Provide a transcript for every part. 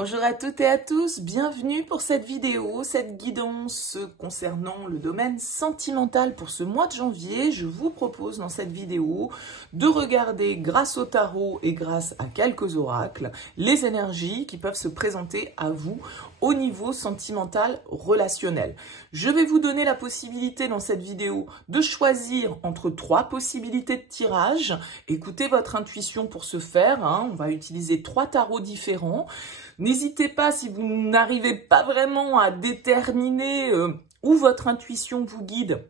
Bonjour à toutes et à tous, bienvenue pour cette vidéo, cette guidance concernant le domaine sentimental pour ce mois de janvier. Je vous propose dans cette vidéo de regarder grâce au tarot et grâce à quelques oracles les énergies qui peuvent se présenter à vous au niveau sentimental relationnel. Je vais vous donner la possibilité dans cette vidéo de choisir entre 3 possibilités de tirage. Écoutez votre intuition pour ce faire, on va utiliser 3 tarots différents. N'hésitez pas, si vous n'arrivez pas vraiment à déterminer où votre intuition vous guide,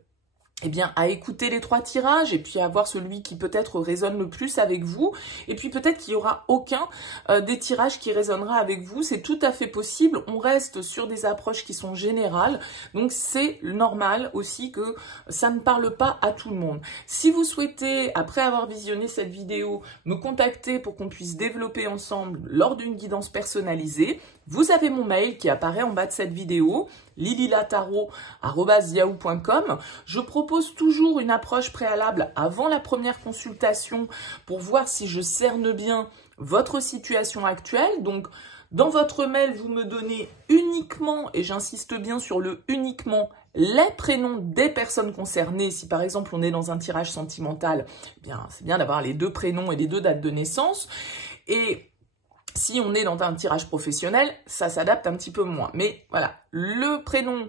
eh bien, à écouter les 3 tirages et puis à voir celui qui peut-être résonne le plus avec vous. Et puis peut-être qu'il n'y aura aucun des tirages qui résonnera avec vous. C'est tout à fait possible. On reste sur des approches qui sont générales. Donc c'est normal aussi que ça ne parle pas à tout le monde. Si vous souhaitez, après avoir visionné cette vidéo, me contacter pour qu'on puisse développer ensemble lors d'une guidance personnalisée, vous avez mon mail qui apparaît en bas de cette vidéo, lililatarot@yahoo.com. Je propose toujours une approche préalable avant la première consultation pour voir si je cerne bien votre situation actuelle. Donc, dans votre mail, vous me donnez uniquement, et j'insiste bien sur le uniquement, les prénoms des personnes concernées. Si par exemple on est dans un tirage sentimental, eh bien c'est bien d'avoir les 2 prénoms et les 2 dates de naissance. Et si on est dans un tirage professionnel, ça s'adapte un petit peu moins. Mais voilà, le prénom,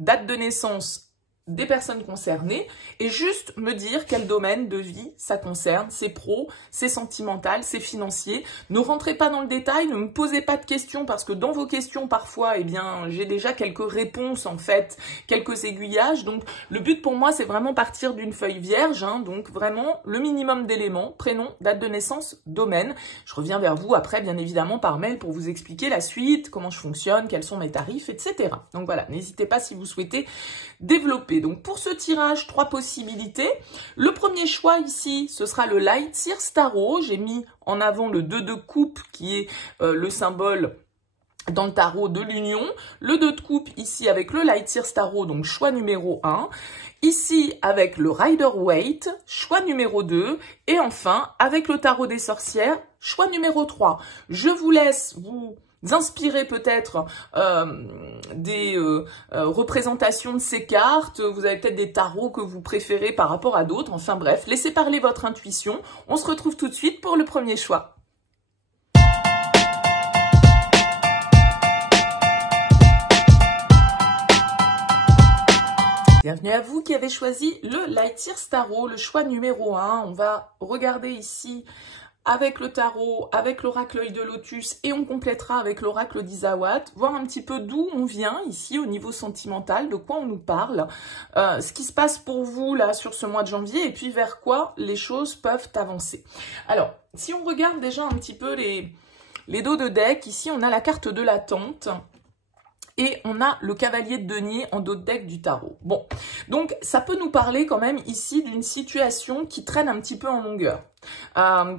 date de naissance des personnes concernées et juste me dire quel domaine de vie ça concerne, c'est pro, c'est sentimental, c'est financier. Ne rentrez pas dans le détail, ne me posez pas de questions parce que dans vos questions parfois, eh bien, j'ai déjà quelques réponses en fait, quelques aiguillages. Donc le but pour moi, c'est vraiment partir d'une feuille vierge, donc vraiment le minimum d'éléments, prénom, date de naissance, domaine. Je reviens vers vous après, bien évidemment, par mail pour vous expliquer la suite, comment je fonctionne, quels sont mes tarifs, etc. Donc voilà, n'hésitez pas si vous souhaitez développer. Donc pour ce tirage, 3 possibilités. Le premier choix ici, ce sera le Light Seers Tarot. J'ai mis en avant le 2 de coupe qui est le symbole dans le tarot de l'union. Le 2 de coupe ici avec le Light Seers Tarot, donc choix numéro 1. Ici avec le Rider-Waite, choix numéro 2. Et enfin avec le tarot des sorcières, choix numéro 3. Je vous laisse vous inspirer peut-être des représentations de ces cartes. Vous avez peut-être des tarots que vous préférez par rapport à d'autres. Enfin bref, laissez parler votre intuition. On se retrouve tout de suite pour le premier choix. Bienvenue à vous qui avez choisi le Light Seers Tarot, le choix numéro 1. On va regarder ici avec le tarot, avec l'oracle œil de lotus et on complétera avec l'oracle d'Isawat, voir un petit peu d'où on vient ici au niveau sentimental, de quoi on nous parle, ce qui se passe pour vous là sur ce mois de janvier et puis vers quoi les choses peuvent avancer. Alors, si on regarde déjà un petit peu les dos de deck, ici on a la carte de l'attente. Et on a le cavalier de denier en dos de deck du tarot. Bon, donc ça peut nous parler quand même ici d'une situation qui traîne un petit peu en longueur.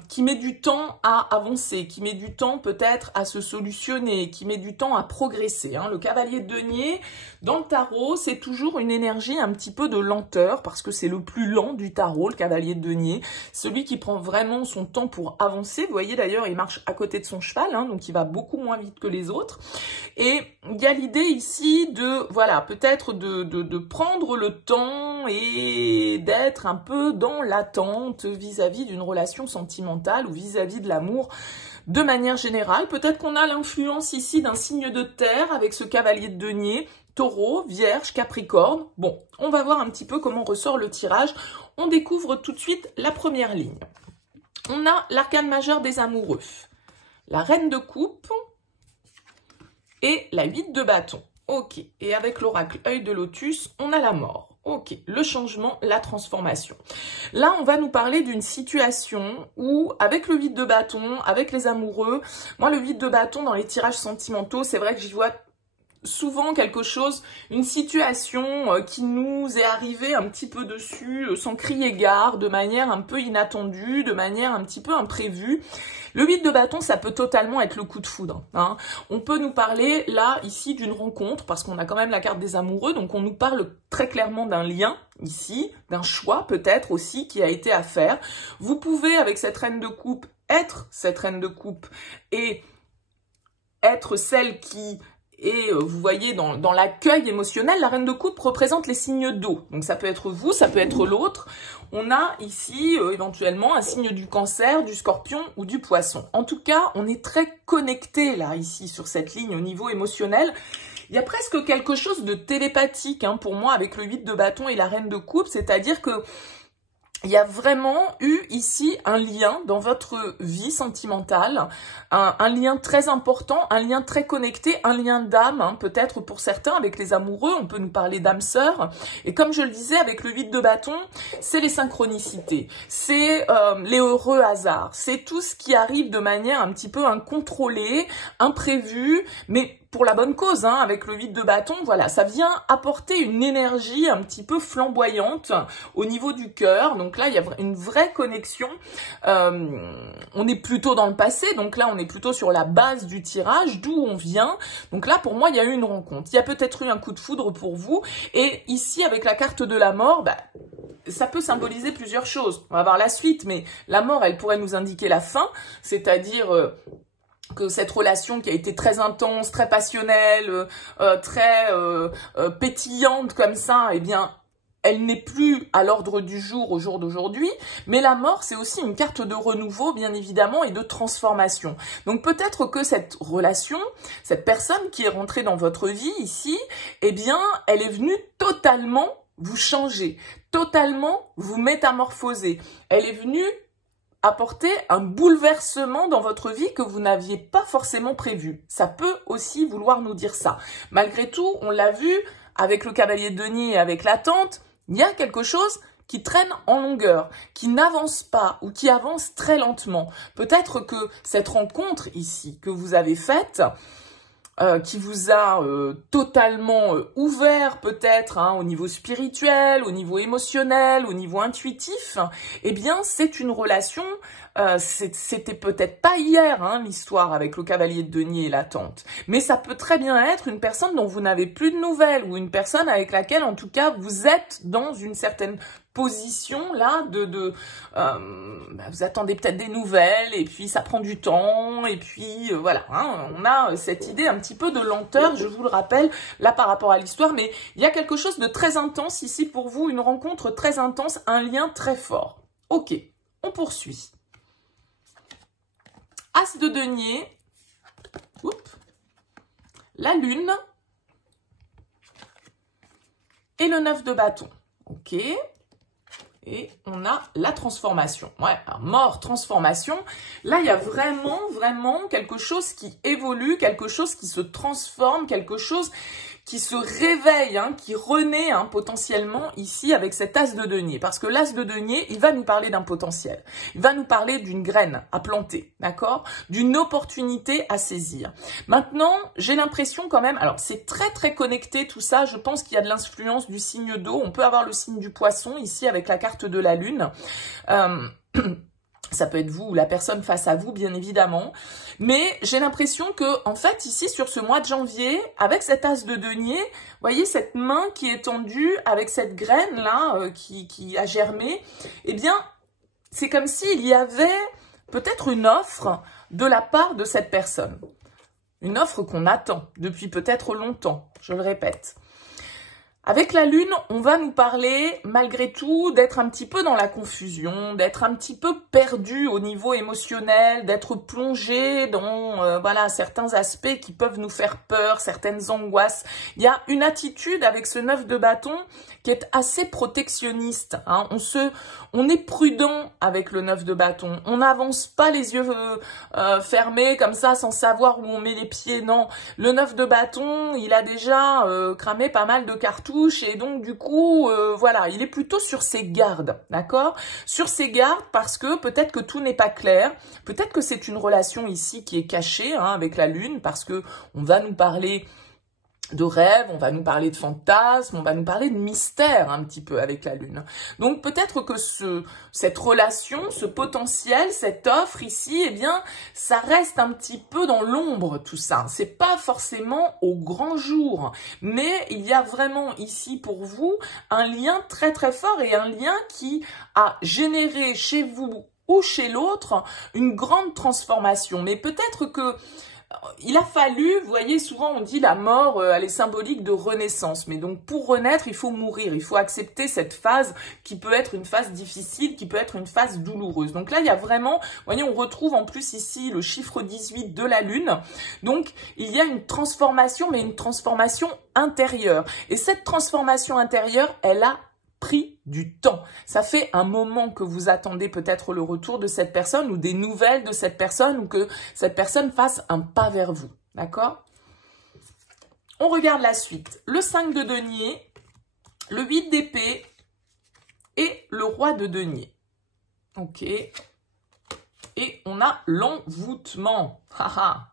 Qui met du temps à avancer, qui met du temps peut-être à se solutionner, qui met du temps à progresser. Le cavalier de denier, dans le tarot, c'est toujours une énergie un petit peu de lenteur, parce que c'est le plus lent du tarot, le cavalier de denier, celui qui prend vraiment son temps pour avancer. Vous voyez d'ailleurs, il marche à côté de son cheval, donc il va beaucoup moins vite que les autres. Et il y a l'idée ici de, voilà, peut-être de prendre le temps et d'être un peu dans l'attente vis-à-vis d'une relation sentimentale ou vis-à-vis de l'amour de manière générale. Peut-être qu'on a l'influence ici d'un signe de terre avec ce cavalier de denier, taureau, vierge, capricorne. Bon, on va voir un petit peu comment ressort le tirage. On découvre tout de suite la première ligne. On a l'arcane majeur des amoureux, la reine de coupe et la 8 de bâton. Ok, et avec l'oracle œil de lotus, on a la mort. Ok, le changement, la transformation. Là, on va nous parler d'une situation où, avec le 8 de bâton, avec les amoureux, moi, le 8 de bâton dans les tirages sentimentaux, c'est vrai que j'y vois souvent quelque chose, une situation qui nous est arrivée un petit peu dessus, sans crier gare, de manière un peu inattendue, de manière un petit peu imprévue. Le 8 de bâton, ça peut totalement être le coup de foudre. On peut nous parler, là, ici, d'une rencontre, parce qu'on a quand même la carte des amoureux, donc on nous parle très clairement d'un lien, ici, d'un choix, peut-être, aussi, qui a été à faire. Vous pouvez, avec cette reine de coupe, être cette reine de coupe et être celle qui est, vous voyez, dans l'accueil émotionnel. La reine de coupe représente les signes d'eau. Donc ça peut être vous, ça peut être l'autre. On a ici éventuellement un signe du cancer, du scorpion ou du poisson. En tout cas, on est très connecté là, ici, sur cette ligne au niveau émotionnel. Il y a presque quelque chose de télépathique hein, pour moi avec le 8 de bâton et la reine de coupe, c'est-à-dire que il y a vraiment eu ici un lien dans votre vie sentimentale, un lien très important, un lien très connecté, un lien d'âme, hein, peut-être pour certains avec les amoureux, on peut nous parler d'âme sœur. Et comme je le disais avec le 8 de bâton, c'est les synchronicités, c'est les heureux hasards, c'est tout ce qui arrive de manière un petit peu incontrôlée, imprévue, mais pour la bonne cause, hein, avec le 8 de bâton, voilà, ça vient apporter une énergie un petit peu flamboyante au niveau du cœur. Donc là, il y a une vraie connexion. On est plutôt dans le passé, donc là, on est plutôt sur la base du tirage, d'où on vient. Donc là, pour moi, il y a eu une rencontre. Il y a peut-être eu un coup de foudre pour vous. Et ici, avec la carte de la mort, bah, ça peut symboliser plusieurs choses. On va voir la suite, mais la mort, elle pourrait nous indiquer la fin, c'est-à-dire que cette relation qui a été très intense, très passionnelle, très pétillante comme ça, eh bien, elle n'est plus à l'ordre du jour au jour d'aujourd'hui. Mais la mort, c'est aussi une carte de renouveau, bien évidemment, et de transformation. Donc peut-être que cette relation, cette personne qui est rentrée dans votre vie ici, eh bien, elle est venue totalement vous changer, totalement vous métamorphoser. Elle est venue apporter un bouleversement dans votre vie que vous n'aviez pas forcément prévu. Ça peut aussi vouloir nous dire ça. Malgré tout, on l'a vu avec le cavalier de denier et avec la tante, il y a quelque chose qui traîne en longueur, qui n'avance pas ou qui avance très lentement. Peut-être que cette rencontre ici que vous avez faite, qui vous a totalement ouvert peut-être hein, au niveau spirituel, au niveau émotionnel, au niveau intuitif, eh bien c'est une relation, c'était peut-être pas hier hein, l'histoire avec le cavalier de denier et la tante, mais ça peut très bien être une personne dont vous n'avez plus de nouvelles ou une personne avec laquelle en tout cas vous êtes dans une certaine position là vous attendez peut-être des nouvelles et puis ça prend du temps et puis voilà hein, on a cette idée un petit peu de lenteur, je vous le rappelle là par rapport à l'histoire, mais il y a quelque chose de très intense ici pour vous, une rencontre très intense, un lien très fort. Ok, on poursuit. As de denier, la lune et le 9 de bâton. Ok. Et on a la transformation. Ouais, mort, transformation. Là, il y a vraiment quelque chose qui évolue, quelque chose qui se transforme, quelque chose qui se réveille, hein, qui renaît hein, potentiellement ici avec cet as de denier. Parce que l'as de denier, il va nous parler d'un potentiel. Il va nous parler d'une graine à planter, d'accord? D'une opportunité à saisir. Maintenant, j'ai l'impression quand même, alors c'est très connecté tout ça, je pense qu'il y a de l'influence du signe d'eau. On peut avoir le signe du poisson ici avec la carte de la lune. Ça peut être vous ou la personne face à vous, bien évidemment. Mais j'ai l'impression que, en fait, ici, sur ce mois de janvier, avec cet as de denier, vous voyez cette main qui est tendue avec cette graine-là qui a germé, eh bien, c'est comme s'il y avait peut-être une offre de la part de cette personne. Une offre qu'on attend depuis peut-être longtemps, je le répète. Avec la lune, on va nous parler, malgré tout, d'être un petit peu dans la confusion, d'être un petit peu perdu au niveau émotionnel, d'être plongé dans voilà, certains aspects qui peuvent nous faire peur, certaines angoisses. Il y a une attitude avec ce 9 de bâton qui est assez protectionniste. Hein. On est prudent avec le 9 de bâton. On n'avance pas les yeux fermés comme ça sans savoir où on met les pieds. Non, le 9 de bâton, il a déjà cramé pas mal de cartouches. Et donc, du coup, voilà, il est plutôt sur ses gardes, d'accord? Sur ses gardes parce que peut-être que tout n'est pas clair. Peut-être que c'est une relation ici qui est cachée hein, avec la lune parce que on va nous parler de rêves, on va nous parler de fantasmes, on va nous parler de mystère un petit peu avec la lune. Donc peut-être que cette relation, ce potentiel, cette offre ici, eh bien, ça reste un petit peu dans l'ombre tout ça. C'est pas forcément au grand jour, mais il y a vraiment ici pour vous un lien très fort et un lien qui a généré chez vous ou chez l'autre une grande transformation. Mais peut-être que il a fallu, vous voyez, souvent on dit la mort, elle est symbolique de renaissance. Mais donc pour renaître, il faut mourir. Il faut accepter cette phase qui peut être une phase difficile, qui peut être une phase douloureuse. Donc là, il y a vraiment, vous voyez, on retrouve en plus ici le chiffre 18 de la Lune. Donc il y a une transformation, mais une transformation intérieure. Et cette transformation intérieure, elle a pris du temps. Ça fait un moment que vous attendez peut-être le retour de cette personne ou des nouvelles de cette personne ou que cette personne fasse un pas vers vous. D'accord? On regarde la suite. Le 5 de denier, le 8 d'épée et le roi de denier. Ok. Et on a l'envoûtement. Haha.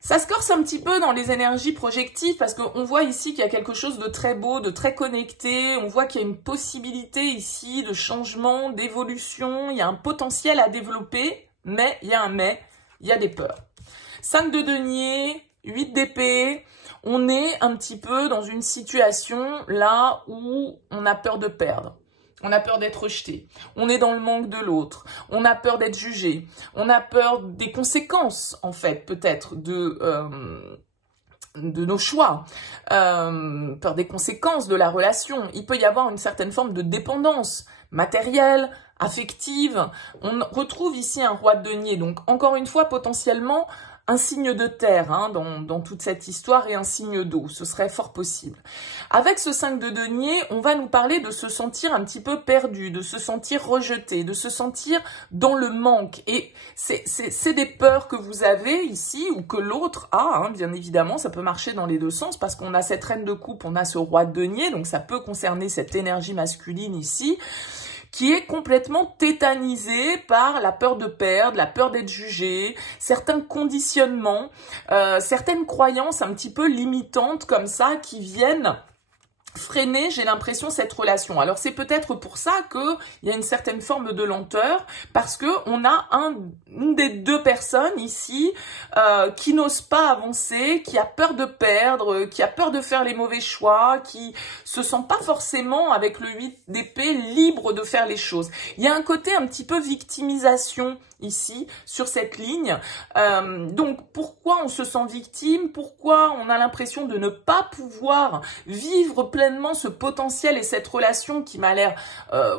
Ça se corse un petit peu dans les énergies projectives parce qu'on voit ici qu'il y a quelque chose de très beau, de très connecté. On voit qu'il y a une possibilité ici de changement, d'évolution. Il y a un potentiel à développer, mais il y a un mais, il y a des peurs. 5 de denier, 8 d'épée. On est un petit peu dans une situation là où on a peur de perdre. On a peur d'être rejeté. On est dans le manque de l'autre. On a peur d'être jugé. On a peur des conséquences, en fait, peut-être, de nos choix. Peur des conséquences de la relation. Il peut y avoir une certaine forme de dépendance matérielle, affective. On retrouve ici un roi de denier. Donc, encore une fois, potentiellement, un signe de terre hein, dans toute cette histoire et un signe d'eau. Ce serait fort possible. Avec ce 5 de denier, on va nous parler de se sentir un petit peu perdu, de se sentir rejeté, de se sentir dans le manque. Et c'est des peurs que vous avez ici ou que l'autre a, hein, bien évidemment. Ça peut marcher dans les deux sens parce qu'on a cette reine de coupe, on a ce roi de denier. Donc ça peut concerner cette énergie masculine ici, qui est complètement tétanisé par la peur de perdre, la peur d'être jugé, certains conditionnements, certaines croyances un petit peu limitantes comme ça qui viennent freiner, j'ai l'impression, cette relation. Alors c'est peut-être pour ça qu'il y a une certaine forme de lenteur, parce que on a une des deux personnes ici qui n'ose pas avancer, qui a peur de perdre, qui a peur de faire les mauvais choix, qui se sent pas forcément, avec le 8 d'épée, libre de faire les choses. Il y a un côté un petit peu victimisation ici, sur cette ligne. Donc, pourquoi on se sent victime? Pourquoi on a l'impression de ne pas pouvoir vivre pleinement ce potentiel et cette relation qui m'a l'air,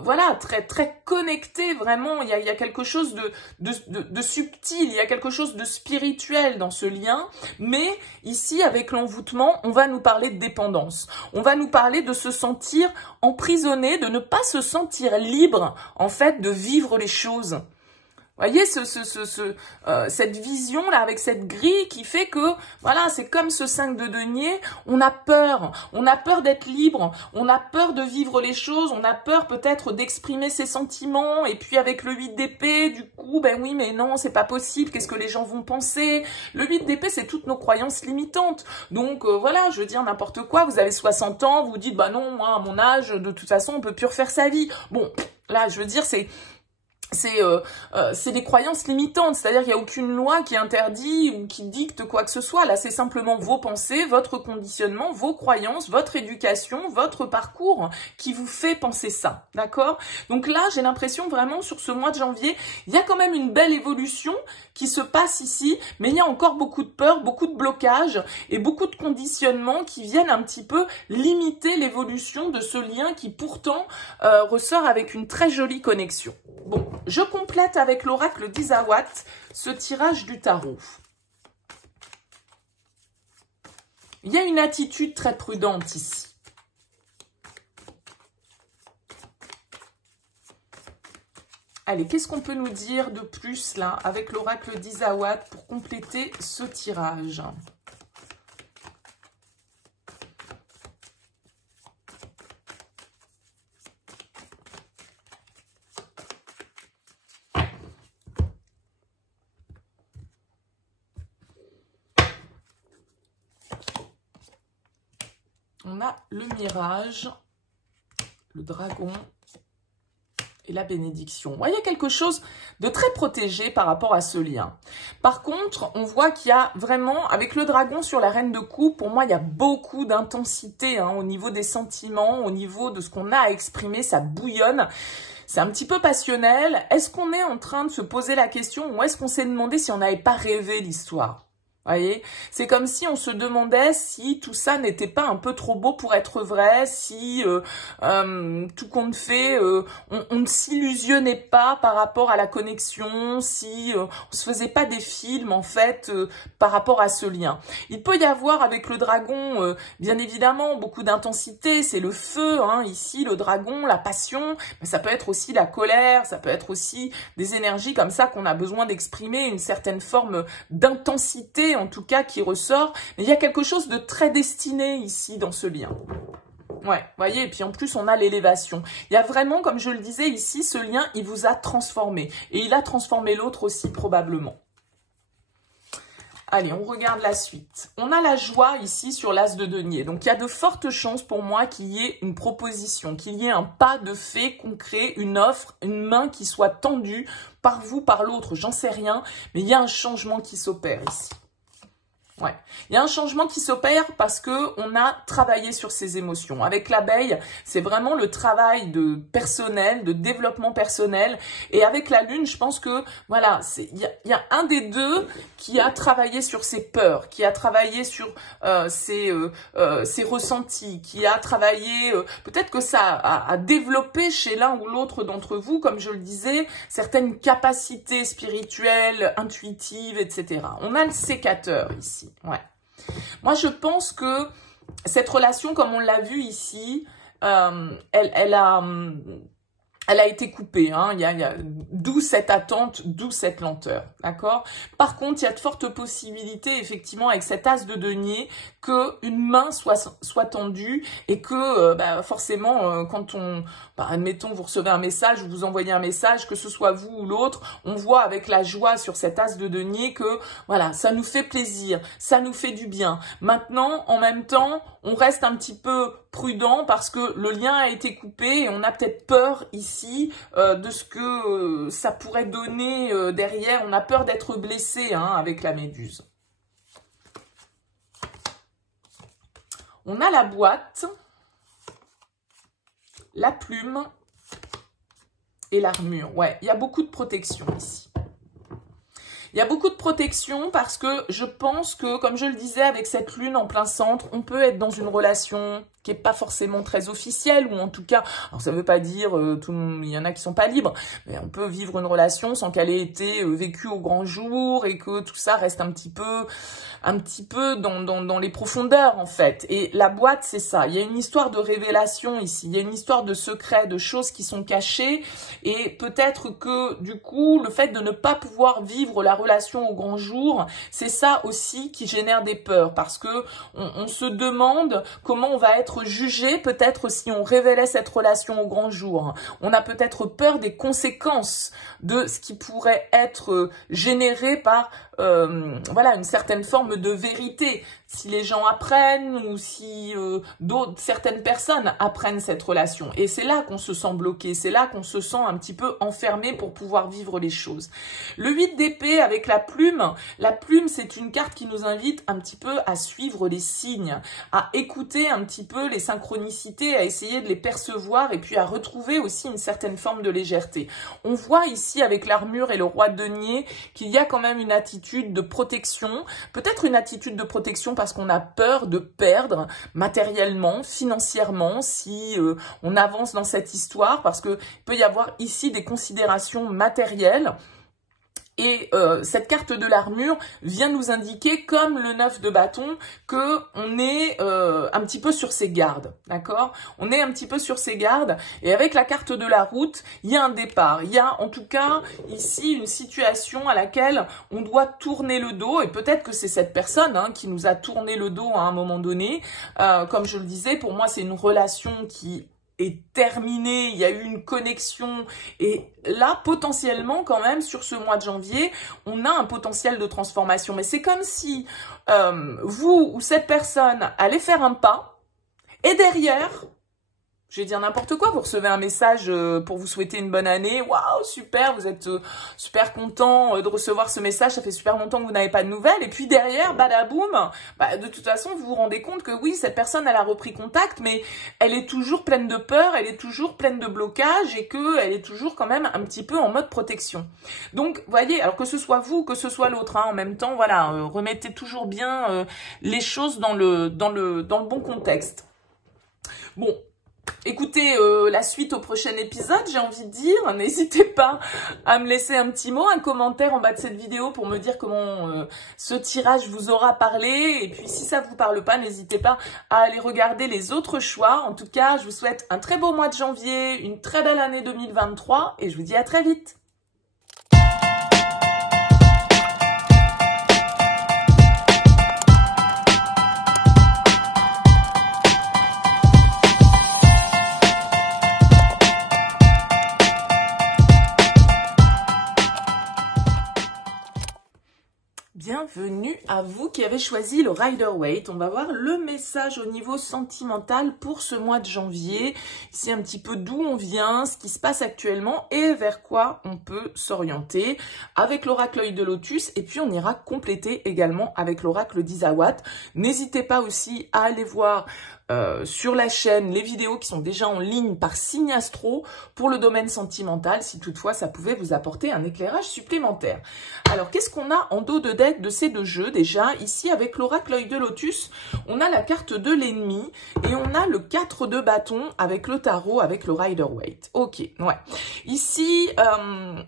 voilà, très, très connectée, vraiment. Il y a quelque chose de subtil, il y a quelque chose de spirituel dans ce lien. Mais ici, avec l'envoûtement, on va nous parler de dépendance. On va nous parler de se sentir emprisonné, de ne pas se sentir libre, en fait, de vivre les choses. Voyez cette vision-là avec cette grille qui fait que, voilà, c'est comme ce 5 de denier, on a peur d'être libre, on a peur de vivre les choses, on a peur peut-être d'exprimer ses sentiments, et puis avec le 8 d'épée, du coup, ben oui, mais non, c'est pas possible, qu'est-ce que les gens vont penser? Le 8 d'épée, c'est toutes nos croyances limitantes, donc voilà, je veux dire n'importe quoi, vous avez 60 ans, vous dites, bah non, moi, à mon âge, de toute façon, on peut plus refaire sa vie. Bon, là, je veux dire, c'est des croyances limitantes, c'est-à-dire qu'il n'y a aucune loi qui interdit ou qui dicte quoi que ce soit. Là, c'est simplement vos pensées, votre conditionnement, vos croyances, votre éducation, votre parcours qui vous fait penser ça, d'accord? Donc là, j'ai l'impression vraiment sur ce mois de janvier, il y a quand même une belle évolution qui se passe ici, mais il y a encore beaucoup de peur, beaucoup de blocages et beaucoup de conditionnements qui viennent un petit peu limiter l'évolution de ce lien qui pourtant ressort avec une très jolie connexion. Bon, je complète avec l'oracle d'Isawat ce tirage du tarot. Il y a une attitude très prudente ici. Allez, qu'est-ce qu'on peut nous dire de plus là avec l'oracle d'Isawat pour compléter ce tirage ? On a le mirage, le dragon et la bénédiction. Il y a quelque chose de très protégé par rapport à ce lien. Par contre, on voit qu'il y a vraiment, avec le dragon sur la reine de coupe, pour moi, il y a beaucoup d'intensité hein, au niveau des sentiments, au niveau de ce qu'on a à exprimer, ça bouillonne. c'est un petit peu passionnel. Est-ce qu'on est en train de se poser la question ou est-ce qu'on s'est demandé si on n'avait pas rêvé l'histoire? Voyez, c'est comme si on se demandait si tout ça n'était pas un peu trop beau pour être vrai, si tout compte fait, on ne s'illusionnait pas par rapport à la connexion, si on se faisait pas des films en fait par rapport à ce lien. Il peut y avoir avec le dragon, bien évidemment, beaucoup d'intensité, c'est le feu, hein, ici, le dragon, la passion, mais ça peut être aussi la colère, ça peut être aussi des énergies comme ça qu'on a besoin d'exprimer, une certaine forme d'intensité, en tout cas, qui ressort. Mais il y a quelque chose de très destiné ici dans ce lien. Ouais, voyez, et puis en plus, on a l'élévation. Il y a vraiment, comme je le disais ici, ce lien, il vous a transformé. Et il a transformé l'autre aussi, probablement. Allez, on regarde la suite. On a la joie ici sur l'as de denier. Donc, il y a de fortes chances pour moi qu'il y ait une proposition, qu'il y ait un pas de fait concret, une offre, une main qui soit tendue par vous, par l'autre. J'en sais rien, mais il y a un changement qui s'opère ici. Ouais, il y a un changement qui s'opère parce que on a travaillé sur ses émotions. Avec l'abeille, c'est vraiment le travail de personnel, de développement personnel. Et avec la lune, je pense que voilà, il y a un des deux qui a travaillé sur ses peurs, qui a travaillé sur ses ressentis, qui a travaillé. Peut-être que ça a développé chez l'un ou l'autre d'entre vous, comme je le disais, certaines capacités spirituelles, intuitives, etc. On a le sécateur ici. Ouais. Moi, je pense que cette relation, comme on l'a vu ici, elle a été coupée. Hein. D'où cette attente, d'où cette lenteur. D'accord? Par contre, il y a de fortes possibilités, effectivement, avec cet as de denier, qu'une main soit tendue et que forcément, quand admettons, vous recevez un message ou vous envoyez un message, que ce soit vous ou l'autre, on voit avec la joie sur cet as de denier que voilà, ça nous fait plaisir, ça nous fait du bien. Maintenant, en même temps, on reste un petit peu prudent parce que le lien a été coupé et on a peut-être peur ici de ce que ça pourrait donner derrière. On a peur d'être blessé avec la méduse. On a la boîte, la plume et l'armure. Ouais, il y a beaucoup de protection ici. Il y a beaucoup de protection parce que je pense que, comme je le disais, avec cette lune en plein centre, on peut être dans une relation qui n'est pas forcément très officielle, ou en tout cas, alors ça ne veut pas dire, il y en a qui sont pas libres, mais on peut vivre une relation sans qu'elle ait été vécue au grand jour et que tout ça reste un petit peu dans les profondeurs en fait. Et la boîte, c'est ça. Il y a une histoire de révélation ici, il y a une histoire de secrets, de choses qui sont cachées, et peut-être que du coup, le fait de ne pas pouvoir vivre la relation au grand jour, c'est ça aussi qui génère des peurs, parce que on se demande comment on va être jugé, peut-être si on révélait cette relation au grand jour. On a peut-être peur des conséquences de ce qui pourrait être généré par voilà, une certaine forme de vérité. Si les gens apprennent ou si certaines personnes apprennent cette relation. Et c'est là qu'on se sent bloqué, c'est là qu'on se sent un petit peu enfermé pour pouvoir vivre les choses. Le 8 d'épée avec la plume c'est une carte qui nous invite un petit peu à suivre les signes, à écouter un petit peu les synchronicités, à essayer de les percevoir et puis à retrouver aussi une certaine forme de légèreté. On voit ici avec l'armure et le roi de denier qu'il y a quand même une attitude de protection, peut-être une attitude de protection parce qu'on a peur de perdre matériellement, financièrement, si on avance dans cette histoire, parce qu'il peut y avoir ici des considérations matérielles. Et cette carte de l'armure vient nous indiquer, comme le 9 de bâton, que on est un petit peu sur ses gardes, d'accord? On est un petit peu sur ses gardes, et avec la carte de la route, il y a un départ. Il y a en tout cas ici une situation à laquelle on doit tourner le dos, et peut-être que c'est cette personne qui nous a tourné le dos à un moment donné. Comme je le disais, pour moi, c'est une relation qui est terminée, il y a eu une connexion, et là, potentiellement, quand même, sur ce mois de janvier, on a un potentiel de transformation. Mais c'est comme si vous ou cette personne allait faire un pas, et derrière, je vais dire n'importe quoi, vous recevez un message pour vous souhaiter une bonne année, waouh, super, vous êtes super content de recevoir ce message, ça fait super longtemps que vous n'avez pas de nouvelles, et puis derrière, badaboum, bah, de toute façon, vous vous rendez compte que oui, cette personne, elle a repris contact, mais elle est toujours pleine de peur, elle est toujours pleine de blocage, et qu'elle est toujours quand même un petit peu en mode protection. Donc, voyez, alors que ce soit vous, que ce soit l'autre, hein, en même temps, voilà, remettez toujours bien les choses dans le bon contexte. Bon, écoutez, la suite au prochain épisode, j'ai envie de dire, n'hésitez pas à me laisser un petit mot, un commentaire en bas de cette vidéo pour me dire comment ce tirage vous aura parlé. Et puis si ça vous parle pas, n'hésitez pas à aller regarder les autres choix. En tout cas, je vous souhaite un très beau mois de janvier, une très belle année 2023 et je vous dis à très vite. Bienvenue à vous qui avez choisi le Rider-Waite. On va voir le message au niveau sentimental pour ce mois de janvier. Ici un petit peu d'où on vient, ce qui se passe actuellement et vers quoi on peut s'orienter avec l'oracle Œil de Lotus. Et puis on ira compléter également avec l'oracle d'Izawatt. N'hésitez pas aussi à aller voir sur la chaîne les vidéos qui sont déjà en ligne par signe astro pour le domaine sentimental, si toutefois ça pouvait vous apporter un éclairage supplémentaire. Alors qu'est-ce qu'on a en dos de deck de ces deux jeux? Déjà ici avec l'oracle Œil de Lotus, on a la carte de l'ennemi et on a le 4 de bâton avec le tarot, avec le Rider-Waite. Ok, ouais. Ici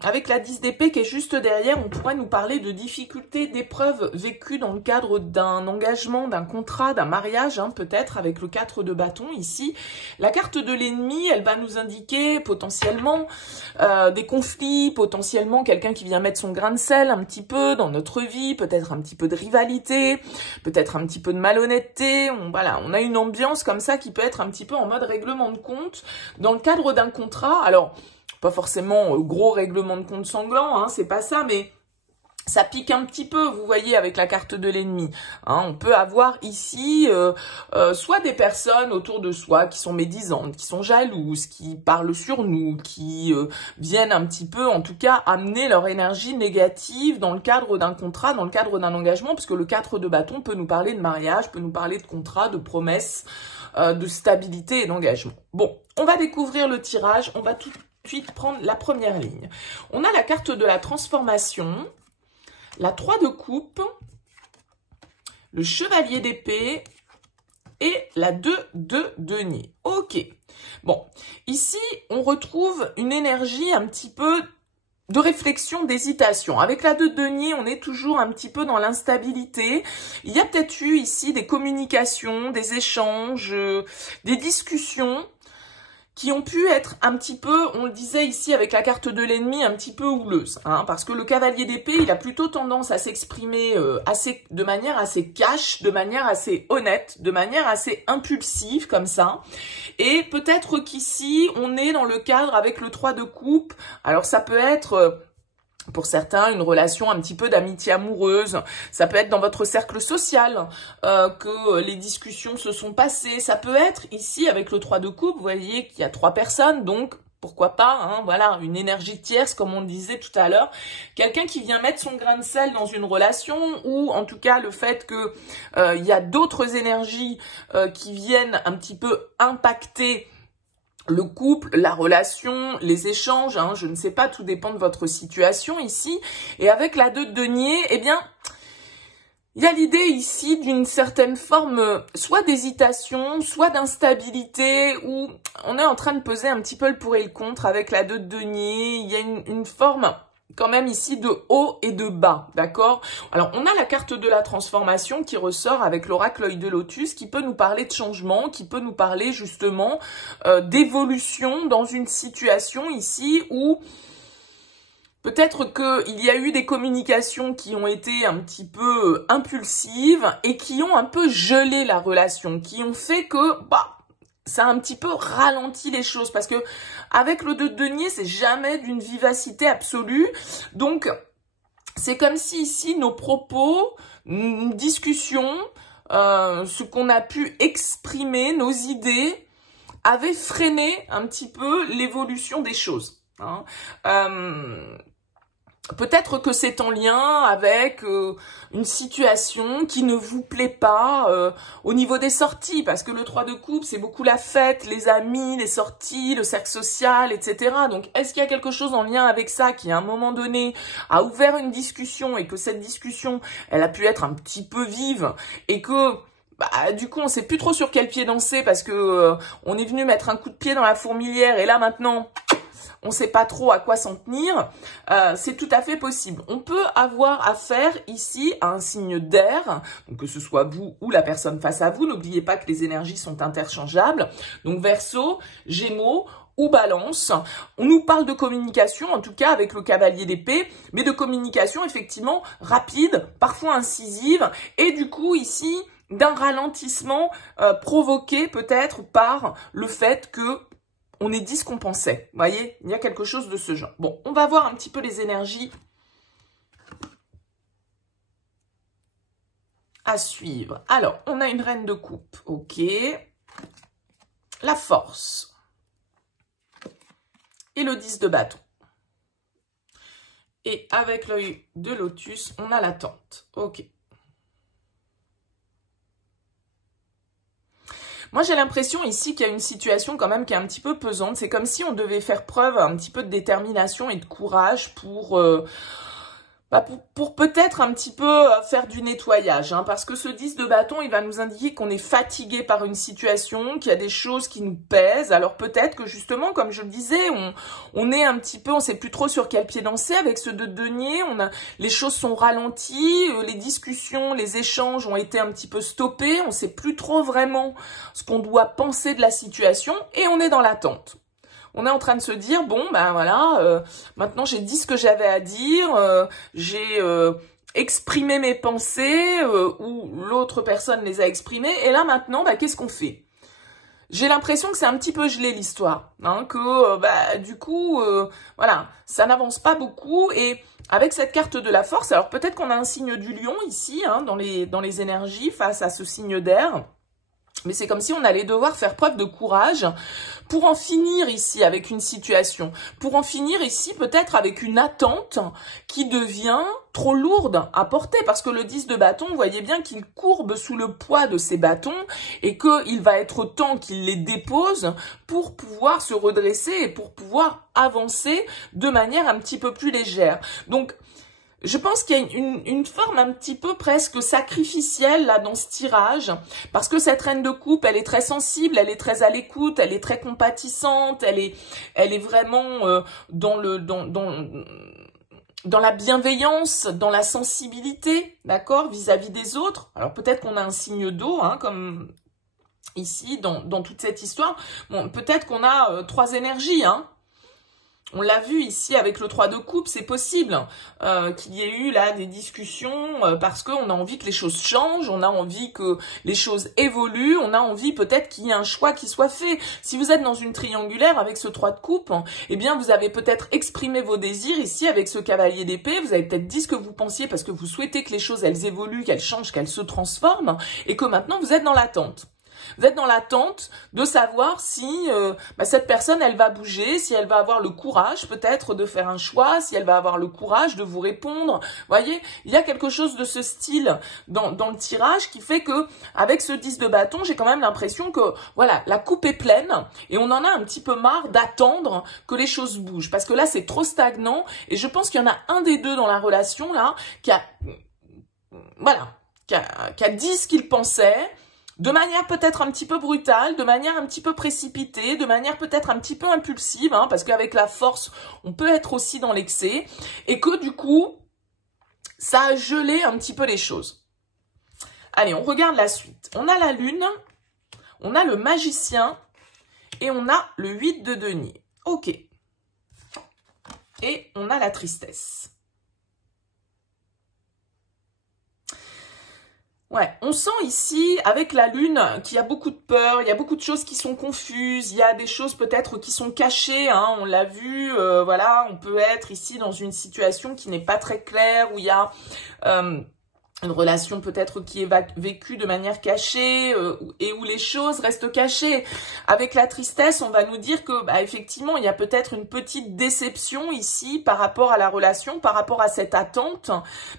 avec la 10 d'épée qui est juste derrière, on pourrait nous parler de difficultés, d'épreuves vécues dans le cadre d'un engagement, d'un contrat, d'un mariage, hein, peut-être avec le 4 de bâton ici. La carte de l'ennemi, elle va nous indiquer potentiellement des conflits, potentiellement quelqu'un qui vient mettre son grain de sel un petit peu dans notre vie, peut-être un petit peu de rivalité, peut-être un petit peu de malhonnêteté. Voilà, on a une ambiance comme ça qui peut être un petit peu en mode règlement de compte dans le cadre d'un contrat. Alors, pas forcément gros règlement de compte sanglant, hein, c'est pas ça, mais ça pique un petit peu, vous voyez, avec la carte de l'ennemi. Hein, on peut avoir ici soit des personnes autour de soi qui sont médisantes, qui sont jalouses, qui parlent sur nous, qui viennent un petit peu, en tout cas, amener leur énergie négative dans le cadre d'un contrat, dans le cadre d'un engagement, parce que le 4 de bâton peut nous parler de mariage, peut nous parler de contrat, de promesses, de stabilité et d'engagement. Bon, on va découvrir le tirage, on va tout de suite prendre la première ligne. On a la carte de la transformation, la 3 de coupe, le chevalier d'épée et la 2 de denier. Ok. Bon, ici, on retrouve une énergie un petit peu de réflexion, d'hésitation. Avec la 2 de denier, on est toujours un petit peu dans l'instabilité. Il y a peut-être eu ici des communications, des échanges, des discussions qui ont pu être un petit peu, on le disait ici avec la carte de l'ennemi, un petit peu houleuse, hein, parce que le cavalier d'épée, il a plutôt tendance à s'exprimer de manière assez cash, de manière assez honnête, de manière assez impulsive, comme ça, et peut-être qu'ici, on est dans le cadre avec le 3 de coupe, alors ça peut être pour certains, une relation un petit peu d'amitié amoureuse. Ça peut être dans votre cercle social que les discussions se sont passées. Ça peut être ici, avec le 3 de coupe, vous voyez qu'il y a 3 personnes, donc pourquoi pas, hein, voilà, une énergie tierce, comme on le disait tout à l'heure. Quelqu'un qui vient mettre son grain de sel dans une relation, ou en tout cas le fait que il y a d'autres énergies qui viennent un petit peu impacter le couple, la relation, les échanges, hein, je ne sais pas, tout dépend de votre situation ici. Et avec la 2 de denier, eh bien, il y a l'idée ici d'une certaine forme, soit d'hésitation, soit d'instabilité, où on est en train de peser un petit peu le pour et le contre avec la 2 de denier. Il y a une forme quand même ici de haut et de bas, d'accord? Alors, on a la carte de la transformation qui ressort avec l'oracle Œil de Lotus, qui peut nous parler de changement, qui peut nous parler justement d'évolution dans une situation ici où peut-être qu'il y a eu des communications qui ont été un petit peu impulsives et qui ont un peu gelé la relation, qui ont fait que, ça a un petit peu ralenti les choses parce que avec le 2 de denier, c'est jamais d'une vivacité absolue. Donc, c'est comme si ici, nos propos, une discussion, ce qu'on a pu exprimer, nos idées, avait freiné un petit peu l'évolution des choses. Hein. Peut-être que c'est en lien avec une situation qui ne vous plaît pas au niveau des sorties, parce que le 3 de coupe, c'est beaucoup la fête, les amis, les sorties, le cercle social, etc. Donc, est-ce qu'il y a quelque chose en lien avec ça qui, à un moment donné, a ouvert une discussion et que cette discussion, elle a pu être un petit peu vive et que... Bah, du coup, on sait plus trop sur quel pied danser parce que on est venu mettre un coup de pied dans la fourmilière et là, maintenant... on ne sait pas trop à quoi s'en tenir, c'est tout à fait possible. On peut avoir affaire ici à un signe d'air, donc que ce soit vous ou la personne face à vous. N'oubliez pas que les énergies sont interchangeables. Donc Verseau, Gémeaux ou Balance. On nous parle de communication, en tout cas avec le cavalier d'épée, mais de communication effectivement rapide, parfois incisive, et du coup ici d'un ralentissement provoqué peut-être par le fait que on est dit ce qu'on pensait. Vous voyez, il y a quelque chose de ce genre. Bon, on va voir un petit peu les énergies à suivre. Alors, on a une reine de coupe. Ok. La force. Et le 10 de bâton. Et avec l'œil de lotus, on a l'attente. Ok. Moi, j'ai l'impression ici qu'il y a une situation quand même qui est un petit peu pesante. C'est comme si on devait faire preuve un petit peu de détermination et de courage pour peut-être un petit peu faire du nettoyage. Hein, parce que ce 10 de bâton, il va nous indiquer qu'on est fatigué par une situation, qu'il y a des choses qui nous pèsent. Alors peut-être que justement, comme je le disais, on est un petit peu, on sait plus trop sur quel pied danser avec ce 2 de denier. Les choses sont ralenties, les discussions, les échanges ont été un petit peu stoppés. On sait plus trop vraiment ce qu'on doit penser de la situation et on est dans l'attente. On est en train de se dire, bon, ben voilà, maintenant j'ai dit ce que j'avais à dire, j'ai exprimé mes pensées ou l'autre personne les a exprimées. Et là maintenant, ben, qu'est-ce qu'on fait? J'ai l'impression que c'est un petit peu gelé l'histoire, hein, que du coup, voilà, ça n'avance pas beaucoup. Et avec cette carte de la force, alors peut-être qu'on a un signe du lion ici, hein, dans les énergies face à ce signe d'air. Mais c'est comme si on allait devoir faire preuve de courage pour en finir ici avec une situation, pour en finir ici peut-être avec une attente qui devient trop lourde à porter. Parce que le 10 de bâton, vous voyez bien qu'il courbe sous le poids de ses bâtons et qu'il va être temps qu'il les dépose pour pouvoir se redresser et pour pouvoir avancer de manière un petit peu plus légère. Donc, je pense qu'il y a une forme un petit peu presque sacrificielle là dans ce tirage, parce que cette reine de coupe, elle est très sensible, elle est très à l'écoute, elle est très compatissante, elle est vraiment dans la bienveillance, dans la sensibilité, d'accord, vis-à-vis des autres. Alors peut-être qu'on a un signe d'eau, hein, comme ici dans toute cette histoire. Bon, peut-être qu'on a 3 énergies, hein. On l'a vu ici avec le 3 de coupe, c'est possible qu'il y ait eu là des discussions parce qu'on a envie que les choses changent, on a envie que les choses évoluent, on a envie peut-être qu'il y ait un choix qui soit fait. Si vous êtes dans une triangulaire avec ce 3 de coupe, eh bien vous avez peut-être exprimé vos désirs ici avec ce cavalier d'épée, vous avez peut-être dit ce que vous pensiez parce que vous souhaitez que les choses elles évoluent, qu'elles changent, qu'elles se transforment et que maintenant vous êtes dans l'attente. Vous êtes dans l'attente de savoir si cette personne, elle va bouger, si elle va avoir le courage peut-être de faire un choix, si elle va avoir le courage de vous répondre. Vous voyez, il y a quelque chose de ce style dans le tirage qui fait que avec ce 10 de bâton, j'ai quand même l'impression que voilà, la coupe est pleine et on en a un petit peu marre d'attendre que les choses bougent. Parce que là, c'est trop stagnant et je pense qu'il y en a un des deux dans la relation là qui a dit ce qu'il pensait, de manière peut-être un petit peu brutale, de manière un petit peu précipitée, de manière peut-être un petit peu impulsive, hein, parce qu'avec la force, on peut être aussi dans l'excès, et que du coup, ça a gelé un petit peu les choses. Allez, on regarde la suite. On a la lune, on a le magicien, et on a le 8 de denier. Ok. Et on a la tristesse. Ouais, on sent ici, avec la lune, qu'il y a beaucoup de peur, il y a beaucoup de choses qui sont confuses, il y a des choses peut-être qui sont cachées, hein, on l'a vu, voilà, on peut être ici dans une situation qui n'est pas très claire, où il y a une relation peut-être qui est vécue de manière cachée et où les choses restent cachées. Avec la tristesse, on va nous dire que bah, effectivement, il y a peut-être une petite déception ici par rapport à la relation, par rapport à cette attente,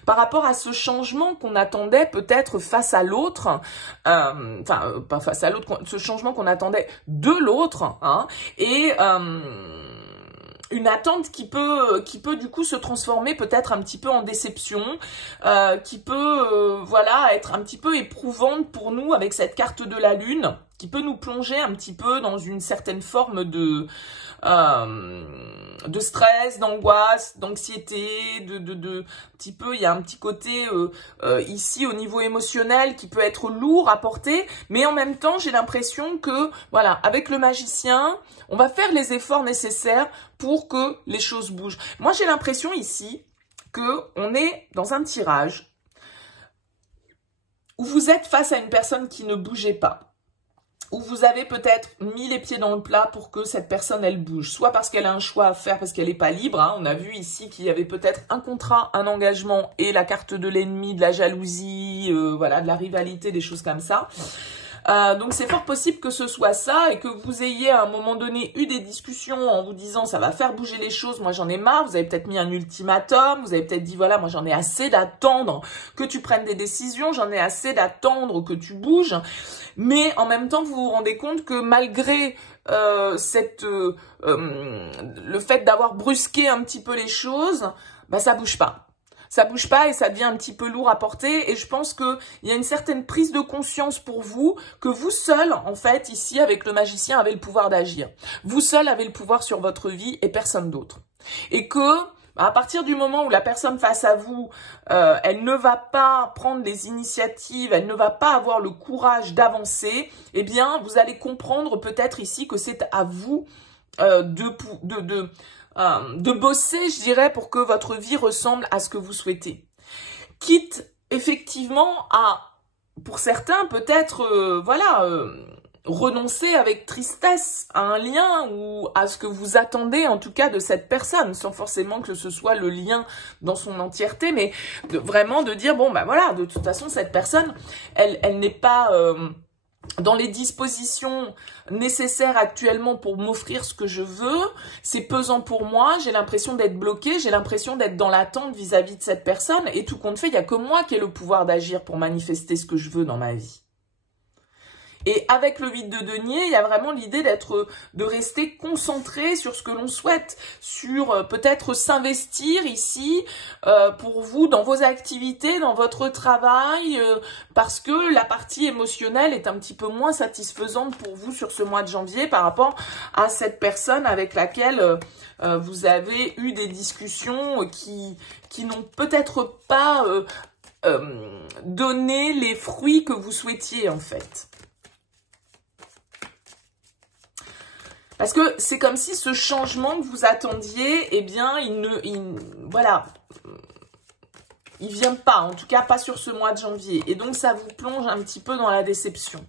par rapport à ce changement qu'on attendait peut-être face à l'autre, enfin pas face à l'autre, ce changement qu'on attendait de l'autre, hein, et une attente qui peut du coup se transformer peut-être un petit peu en déception, qui peut voilà être un petit peu éprouvante pour nous avec cette carte de la lune, qui peut nous plonger un petit peu dans une certaine forme de stress, d'angoisse, d'anxiété, petit peu, il y a un petit côté ici au niveau émotionnel qui peut être lourd à porter, mais en même temps j'ai l'impression que voilà, avec le magicien, on va faire les efforts nécessaires pour que les choses bougent. Moi j'ai l'impression ici que on est dans un tirage où vous êtes face à une personne qui ne bougeait pas, où vous avez peut-être mis les pieds dans le plat pour que cette personne, elle bouge. Soit parce qu'elle a un choix à faire, parce qu'elle n'est pas libre. Hein. On a vu ici qu'il y avait peut-être un contrat, un engagement et la carte de l'ennemi, de la jalousie, voilà, de la rivalité, des choses comme ça. Donc c'est fort possible que ce soit ça et que vous ayez à un moment donné eu des discussions en vous disant ça va faire bouger les choses, moi j'en ai marre, vous avez peut-être mis un ultimatum, vous avez peut-être dit voilà moi j'en ai assez d'attendre que tu prennes des décisions, j'en ai assez d'attendre que tu bouges, mais en même temps vous vous rendez compte que malgré le fait d'avoir brusqué un petit peu les choses, bah ça bouge pas. Ça bouge pas et ça devient un petit peu lourd à porter. Et je pense qu'il y a une certaine prise de conscience pour vous, que vous seul, en fait, ici, avec le magicien, avez le pouvoir d'agir. Vous seul avez le pouvoir sur votre vie et personne d'autre. Et que, à partir du moment où la personne face à vous, elle ne va pas prendre les initiatives, elle ne va pas avoir le courage d'avancer, eh bien, vous allez comprendre peut-être ici que c'est à vous de bosser, je dirais, pour que votre vie ressemble à ce que vous souhaitez. Quitte, effectivement, à, pour certains, peut-être, renoncer avec tristesse à un lien ou à ce que vous attendez, en tout cas, de cette personne, sans forcément que ce soit le lien dans son entièreté, mais vraiment de dire, bon, ben voilà, de toute façon, cette personne, elle n'est pas dans les dispositions nécessaires actuellement pour m'offrir ce que je veux, c'est pesant pour moi, j'ai l'impression d'être bloquée, j'ai l'impression d'être dans l'attente vis-à-vis de cette personne, et tout compte fait, il n'y a que moi qui ai le pouvoir d'agir pour manifester ce que je veux dans ma vie. Et avec le 8 de denier, il y a vraiment l'idée de rester concentré sur ce que l'on souhaite, sur peut-être s'investir ici pour vous dans vos activités, dans votre travail, parce que la partie émotionnelle est un petit peu moins satisfaisante pour vous sur ce mois de janvier par rapport à cette personne avec laquelle vous avez eu des discussions qui n'ont peut-être pas donné les fruits que vous souhaitiez en fait. Parce que c'est comme si ce changement que vous attendiez, eh bien, voilà, il vient pas, en tout cas pas sur ce mois de janvier. Et donc, ça vous plonge un petit peu dans la déception.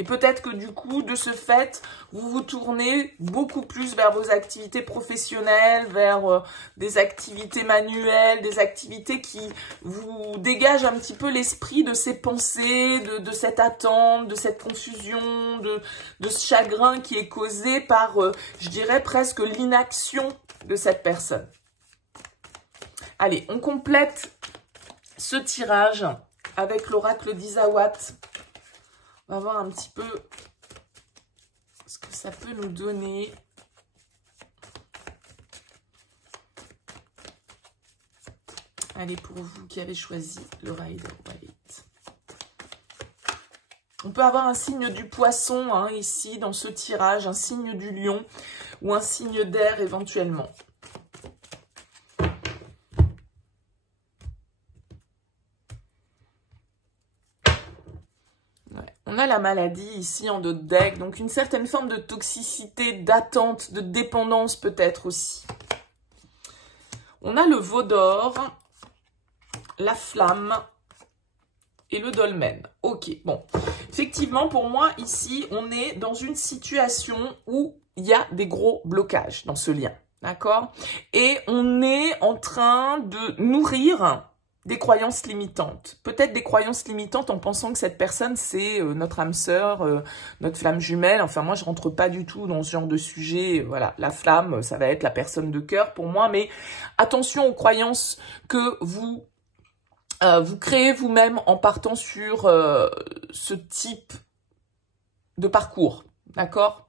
Et peut-être que du coup, de ce fait, vous vous tournez beaucoup plus vers vos activités professionnelles, vers des activités manuelles, des activités qui vous dégagent un petit peu l'esprit de ces pensées, de cette attente, de cette confusion, de ce chagrin qui est causé par, je dirais, presque l'inaction de cette personne. Allez, on complète ce tirage avec l'oracle d'Isawat. On va voir un petit peu ce que ça peut nous donner. Allez, pour vous qui avez choisi le Rider-Waite. On peut avoir un signe du poisson hein, ici, dans ce tirage, un signe du lion ou un signe d'air éventuellement. On a la maladie ici en dos de deck, donc une certaine forme de toxicité, d'attente, de dépendance peut-être aussi. On a le veau d'or, la flamme et le dolmen. Ok, bon. Effectivement, pour moi, ici, on est dans une situation où il y a des gros blocages dans ce lien. D'accord? Et on est en train de nourrir des croyances limitantes. Peut-être des croyances limitantes en pensant que cette personne, c'est notre âme sœur, notre flamme jumelle. Enfin, moi, je rentre pas du tout dans ce genre de sujet. Voilà, la flamme, ça va être la personne de cœur pour moi. Mais attention aux croyances que vous créez vous-même en partant sur ce type de parcours. D'accord ?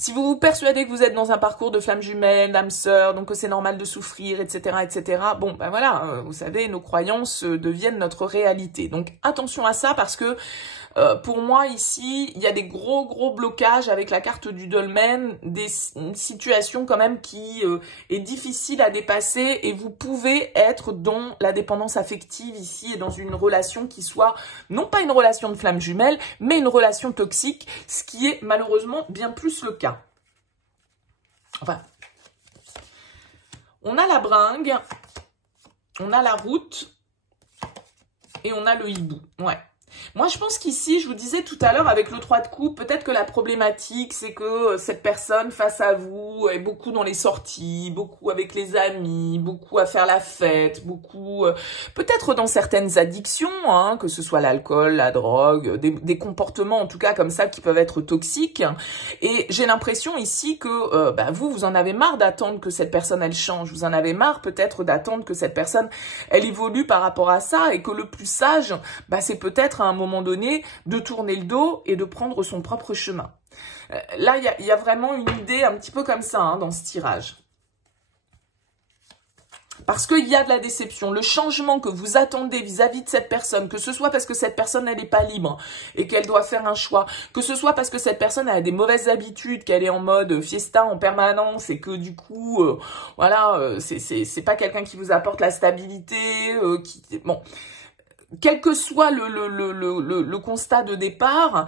Si vous vous persuadez que vous êtes dans un parcours de flamme jumelle, d'âme sœur, donc que c'est normal de souffrir, etc., etc., bon, ben voilà, vous savez, nos croyances deviennent notre réalité. Donc, attention à ça parce que, pour moi, ici, il y a des gros blocages avec la carte du dolmen, une situation quand même qui est difficile à dépasser et vous pouvez être dans la dépendance affective ici et dans une relation qui soit, non pas une relation de flamme jumelle, mais une relation toxique, ce qui est malheureusement bien plus le cas. Enfin, on a la bringue, on a la route et on a le hibou. Ouais. Moi, je pense qu'ici, je vous disais tout à l'heure avec le 3 de coupe, peut-être que la problématique, c'est que cette personne face à vous est beaucoup dans les sorties, beaucoup avec les amis, beaucoup à faire la fête, beaucoup peut-être dans certaines addictions, hein, que ce soit l'alcool, la drogue, des comportements en tout cas comme ça qui peuvent être toxiques. Et j'ai l'impression ici que vous en avez marre d'attendre que cette personne, elle change. Vous en avez marre peut-être d'attendre que cette personne, elle évolue par rapport à ça et que le plus sage, c'est peut-être à un moment donné de tourner le dos et de prendre son propre chemin. Là, il y a vraiment une idée un petit peu comme ça hein, dans ce tirage. Parce qu'il y a de la déception. Le changement que vous attendez vis-à-vis de cette personne, que ce soit parce que cette personne, elle n'est pas libre et qu'elle doit faire un choix, que ce soit parce que cette personne a des mauvaises habitudes, qu'elle est en mode fiesta en permanence et que du coup, c'est pas quelqu'un qui vous apporte la stabilité, bon... Quel que soit le constat de départ,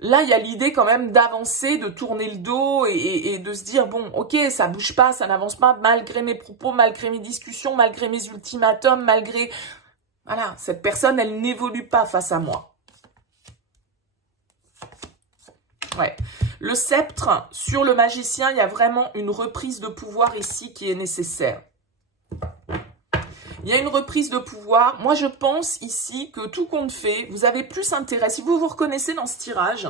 là, il y a l'idée quand même d'avancer, de tourner le dos et de se dire, bon, ok, ça bouge pas, ça n'avance pas, malgré mes propos, malgré mes discussions, malgré mes ultimatums, malgré... Voilà, cette personne, elle n'évolue pas face à moi. Ouais. Le sceptre, sur le magicien, il y a vraiment une reprise de pouvoir ici qui est nécessaire. Il y a une reprise de pouvoir. Moi, je pense ici que tout compte fait, vous avez plus intérêt, si vous vous reconnaissez dans ce tirage,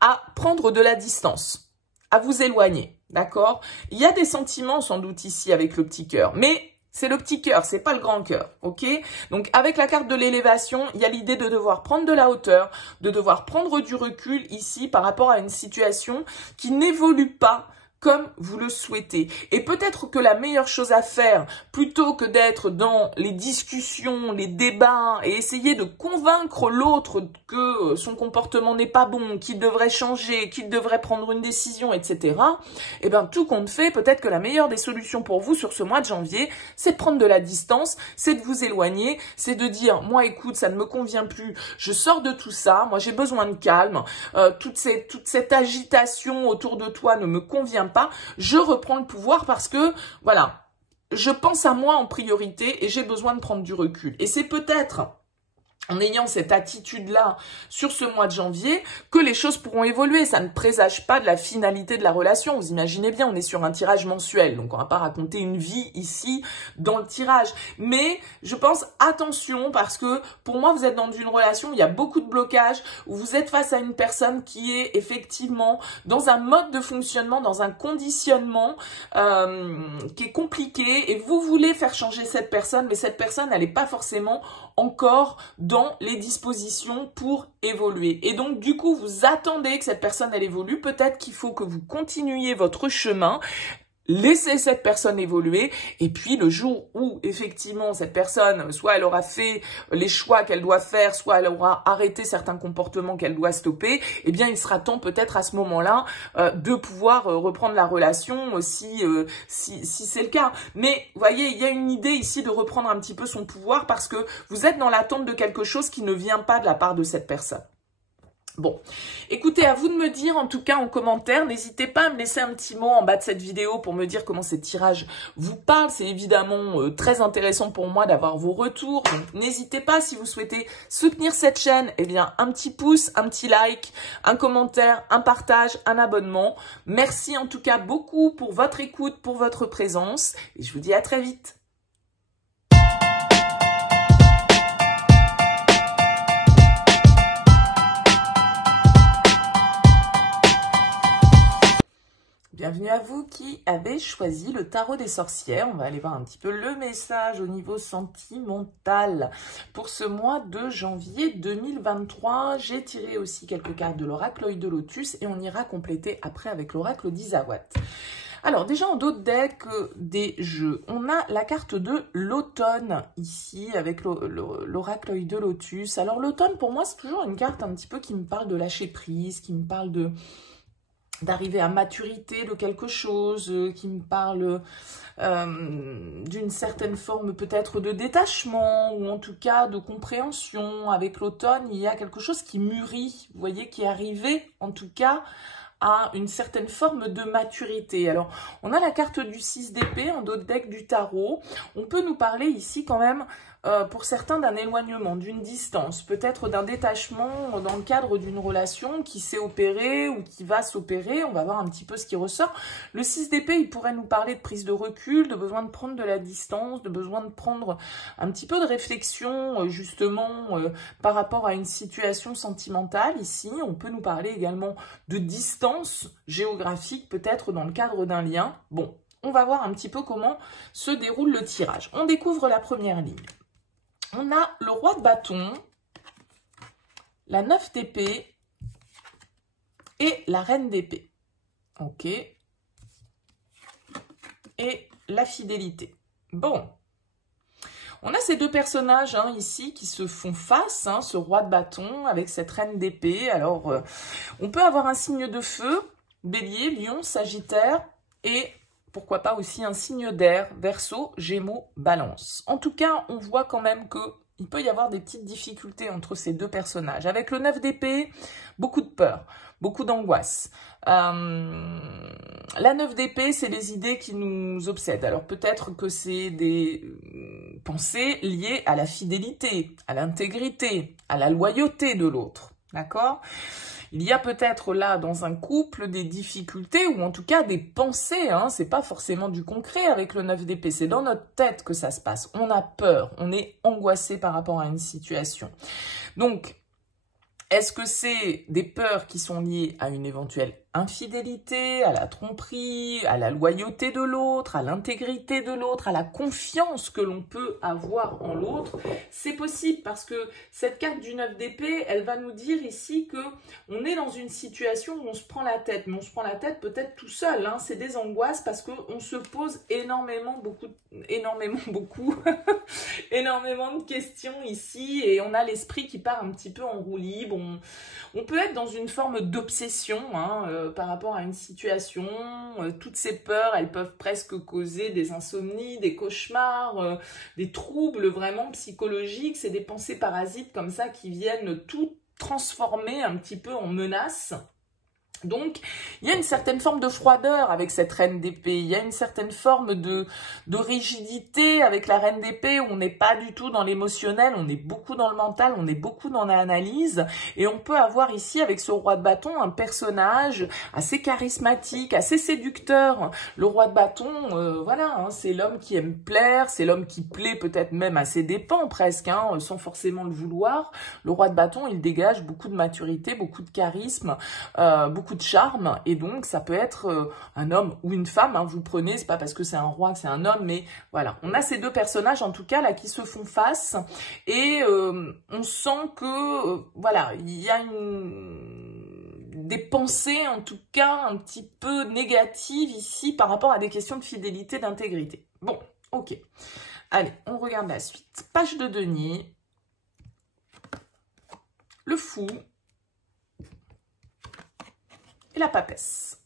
à prendre de la distance, à vous éloigner, d'accord? Il y a des sentiments sans doute ici avec le petit cœur, mais c'est le petit cœur, c'est pas le grand cœur, ok? Donc, avec la carte de l'élévation, il y a l'idée de devoir prendre de la hauteur, de devoir prendre du recul ici par rapport à une situation qui n'évolue pas comme vous le souhaitez. Et peut-être que la meilleure chose à faire, plutôt que d'être dans les discussions, les débats, et essayer de convaincre l'autre que son comportement n'est pas bon, qu'il devrait changer, qu'il devrait prendre une décision, etc., eh bien, tout compte fait, peut-être que la meilleure des solutions pour vous sur ce mois de janvier, c'est de prendre de la distance, c'est de vous éloigner, c'est de dire, moi, écoute, ça ne me convient plus, je sors de tout ça, moi, j'ai besoin de calme, toute cette agitation autour de toi ne me convient pas, je reprends le pouvoir parce que, voilà, je pense à moi en priorité et j'ai besoin de prendre du recul. Et c'est peut-être en ayant cette attitude-là sur ce mois de janvier que les choses pourront évoluer. Ça ne présage pas de la finalité de la relation. Vous imaginez bien, on est sur un tirage mensuel, donc on va pas raconter une vie ici dans le tirage. Mais je pense, attention, parce que pour moi, vous êtes dans une relation où il y a beaucoup de blocages, où vous êtes face à une personne qui est effectivement dans un mode de fonctionnement, dans un conditionnement qui est compliqué, et vous voulez faire changer cette personne, mais cette personne, elle n'est pas forcément encore dans les dispositions pour évoluer. Et donc, du coup, vous attendez que cette personne, elle évolue. Peut-être qu'il faut que vous continuiez votre chemin, laissez cette personne évoluer, et puis le jour où, effectivement, cette personne, soit elle aura fait les choix qu'elle doit faire, soit elle aura arrêté certains comportements qu'elle doit stopper, eh bien, il sera temps peut-être à ce moment-là de pouvoir reprendre la relation si c'est le cas. Mais, vous voyez, il y a une idée ici de reprendre un petit peu son pouvoir parce que vous êtes dans l'attente de quelque chose qui ne vient pas de la part de cette personne. Bon, écoutez, à vous de me dire, en tout cas en commentaire, n'hésitez pas à me laisser un petit mot en bas de cette vidéo pour me dire comment ces tirages vous parlent. C'est évidemment très intéressant pour moi d'avoir vos retours. Donc n'hésitez pas, si vous souhaitez soutenir cette chaîne, eh bien un petit pouce, un petit like, un commentaire, un partage, un abonnement. Merci en tout cas beaucoup pour votre écoute, pour votre présence et je vous dis à très vite. Bienvenue à vous qui avez choisi le tarot des sorcières. On va aller voir un petit peu le message au niveau sentimental pour ce mois de janvier 2023. J'ai tiré aussi quelques cartes de l'oracle Œil de Lotus et on ira compléter après avec l'oracle d'Isawat. Alors déjà en dos de deck des jeux, on a la carte de l'automne ici avec l'oracle Œil de Lotus. Alors l'automne pour moi c'est toujours une carte un petit peu qui me parle de lâcher prise, qui me parle d'arriver à maturité de quelque chose, qui me parle d'une certaine forme peut-être de détachement ou en tout cas de compréhension. Avec l'automne, il y a quelque chose qui mûrit, vous voyez, qui est arrivé en tout cas à une certaine forme de maturité. Alors, on a la carte du 6 d'épée en dos de deck du tarot. On peut nous parler ici quand même, pour certains, d'un éloignement, d'une distance, peut-être d'un détachement dans le cadre d'une relation qui s'est opérée ou qui va s'opérer. On va voir un petit peu ce qui ressort. Le 6 d'épée, il pourrait nous parler de prise de recul, de besoin de prendre de la distance, de besoin de prendre un petit peu de réflexion, justement, par rapport à une situation sentimentale. Ici, on peut nous parler également de distance géographique, peut-être dans le cadre d'un lien. Bon, on va voir un petit peu comment se déroule le tirage. On découvre la première ligne. On a le roi de bâton, la 9 d'épée et la reine d'épée. Ok. Et la fidélité. Bon. On a ces deux personnages ici qui se font face, ce roi de bâton avec cette reine d'épée. Alors, on peut avoir un signe de feu, bélier, lion, sagittaire et pourquoi pas aussi un signe d'air, verseau, gémeaux, balance. En tout cas, on voit quand même qu'il peut y avoir des petites difficultés entre ces deux personnages. Avec le 9 d'épée, beaucoup de peur, beaucoup d'angoisse. La 9 d'épée, c'est les idées qui nous obsèdent. Alors peut-être que c'est des pensées liées à la fidélité, à l'intégrité, à la loyauté de l'autre. D'accord ? Il y a peut-être là, dans un couple, des difficultés ou en tout cas des pensées. C'est pas forcément du concret avec le 9 d'épée. C'est dans notre tête que ça se passe. On a peur, on est angoissé par rapport à une situation. Donc, est-ce que c'est des peurs qui sont liées à une éventuelle infidélité, à la tromperie, à la loyauté de l'autre, à l'intégrité de l'autre, à la confiance que l'on peut avoir en l'autre? C'est possible parce que cette carte du 9 d'épée, elle va nous dire ici que on est dans une situation où on se prend la tête, mais on se prend la tête peut-être tout seul. C'est des angoisses parce qu'on se pose énormément de questions ici et on a l'esprit qui part un petit peu en roue libre. On peut être dans une forme d'obsession par rapport à une situation. Toutes ces peurs, elles peuvent presque causer des insomnies, des cauchemars, des troubles vraiment psychologiques. C'est des pensées parasites comme ça qui viennent tout transformer un petit peu en menace. Donc, il y a une certaine forme de froideur avec cette reine d'épée, il y a une certaine forme de rigidité avec la reine d'épée où on n'est pas du tout dans l'émotionnel, on est beaucoup dans le mental, on est beaucoup dans l'analyse et on peut avoir ici avec ce roi de bâton un personnage assez charismatique, assez séducteur. Le roi de bâton, voilà, c'est l'homme qui aime plaire, c'est l'homme qui plaît peut-être même à ses dépens presque, sans forcément le vouloir. Le roi de bâton, il dégage beaucoup de maturité, beaucoup de charisme, beaucoup de charme et donc ça peut être un homme ou une femme, vous prenez, c'est pas parce que c'est un roi que c'est un homme, mais voilà, on a ces deux personnages en tout cas là qui se font face et on sent que voilà, il y a des pensées en tout cas un petit peu négatives ici par rapport à des questions de fidélité, d'intégrité. Bon, ok, allez, on regarde la suite. Page de denier, le fou et la papesse.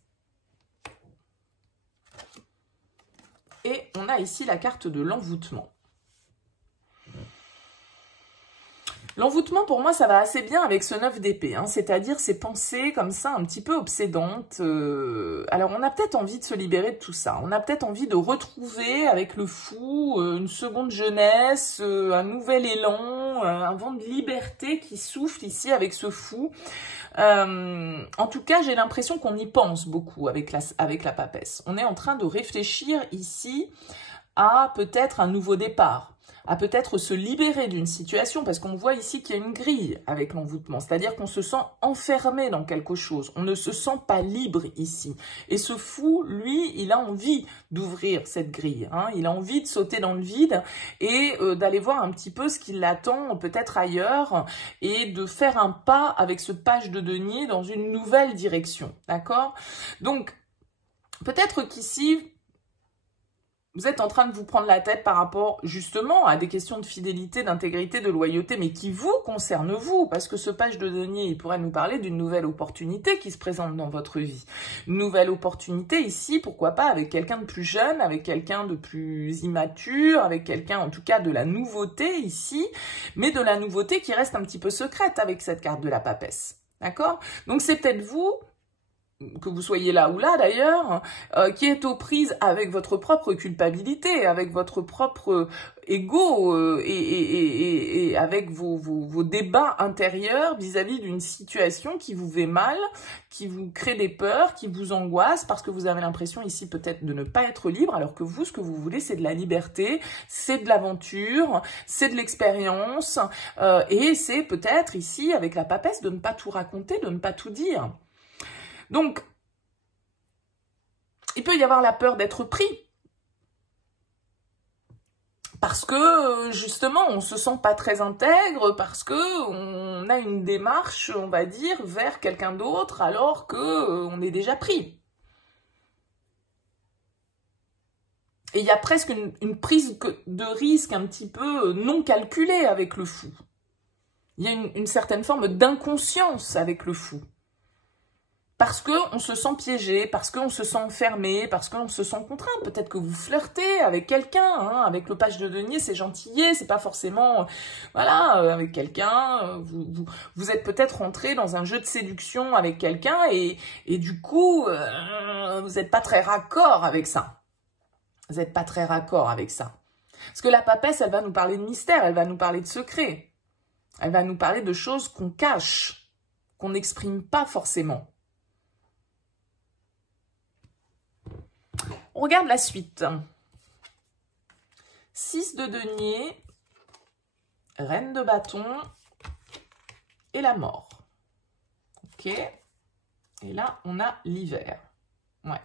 Et on a ici la carte de l'envoûtement. L'envoûtement, pour moi, ça va assez bien avec ce 9 d'épée, c'est-à-dire ces pensées comme ça, un petit peu obsédantes. Alors, on a peut-être envie de se libérer de tout ça. On a peut-être envie de retrouver avec le fou une seconde jeunesse, un nouvel élan, un vent de liberté qui souffle ici avec ce fou. En tout cas, j'ai l'impression qu'on y pense beaucoup avec la papesse. On est en train de réfléchir ici à peut-être un nouveau départ, à peut-être se libérer d'une situation, parce qu'on voit ici qu'il y a une grille avec l'envoûtement, c'est-à-dire qu'on se sent enfermé dans quelque chose, on ne se sent pas libre ici. Et ce fou, lui, il a envie d'ouvrir cette grille, hein, il a envie de sauter dans le vide et d'aller voir un petit peu ce qui l'attend peut-être ailleurs et de faire un pas avec ce page de denier dans une nouvelle direction, d'accord? Donc, peut-être qu'ici, vous êtes en train de vous prendre la tête par rapport justement à des questions de fidélité, d'intégrité, de loyauté, mais qui vous concernent vous, parce que ce page de denier, il pourrait nous parler d'une nouvelle opportunité qui se présente dans votre vie. Une nouvelle opportunité ici, pourquoi pas avec quelqu'un de plus jeune, avec quelqu'un de plus immature, avec quelqu'un en tout cas de la nouveauté ici, mais de la nouveauté qui reste un petit peu secrète avec cette carte de la papesse. D'accord? Donc c'est peut-être vous, que vous soyez là ou là d'ailleurs, qui est aux prises avec votre propre culpabilité, avec votre propre ego et avec vos débats intérieurs vis-à-vis d'une situation qui vous fait mal, qui vous crée des peurs, qui vous angoisse, parce que vous avez l'impression ici peut-être de ne pas être libre, alors que vous, ce que vous voulez, c'est de la liberté, c'est de l'aventure, c'est de l'expérience, et c'est peut-être ici, avec la papesse, de ne pas tout raconter, de ne pas tout dire. Donc, il peut y avoir la peur d'être pris. Parce que, justement, on se sent pas très intègre, parce que on a une démarche, on va dire, vers quelqu'un d'autre, alors que on est déjà pris. Et il y a presque une prise de risque un petit peu non calculée avec le fou. Il y a une certaine forme d'inconscience avec le fou. Parce qu'on se sent piégé, parce qu'on se sent enfermé, parce qu'on se sent contraint. Peut-être que vous flirtez avec quelqu'un, hein, avec le page de denier, c'est gentillet, c'est pas forcément, voilà, avec quelqu'un. Vous êtes peut-être rentré dans un jeu de séduction avec quelqu'un et du coup, vous n'êtes pas très raccord avec ça. Vous n'êtes pas très raccord avec ça. Parce que la papesse, elle va nous parler de mystère, elle va nous parler de secret. Elle va nous parler de choses qu'on cache, qu'on n'exprime pas forcément. On regarde la suite. 6 de denier, reine de bâton et la mort. Ok. Et là, on a l'hiver. Ouais.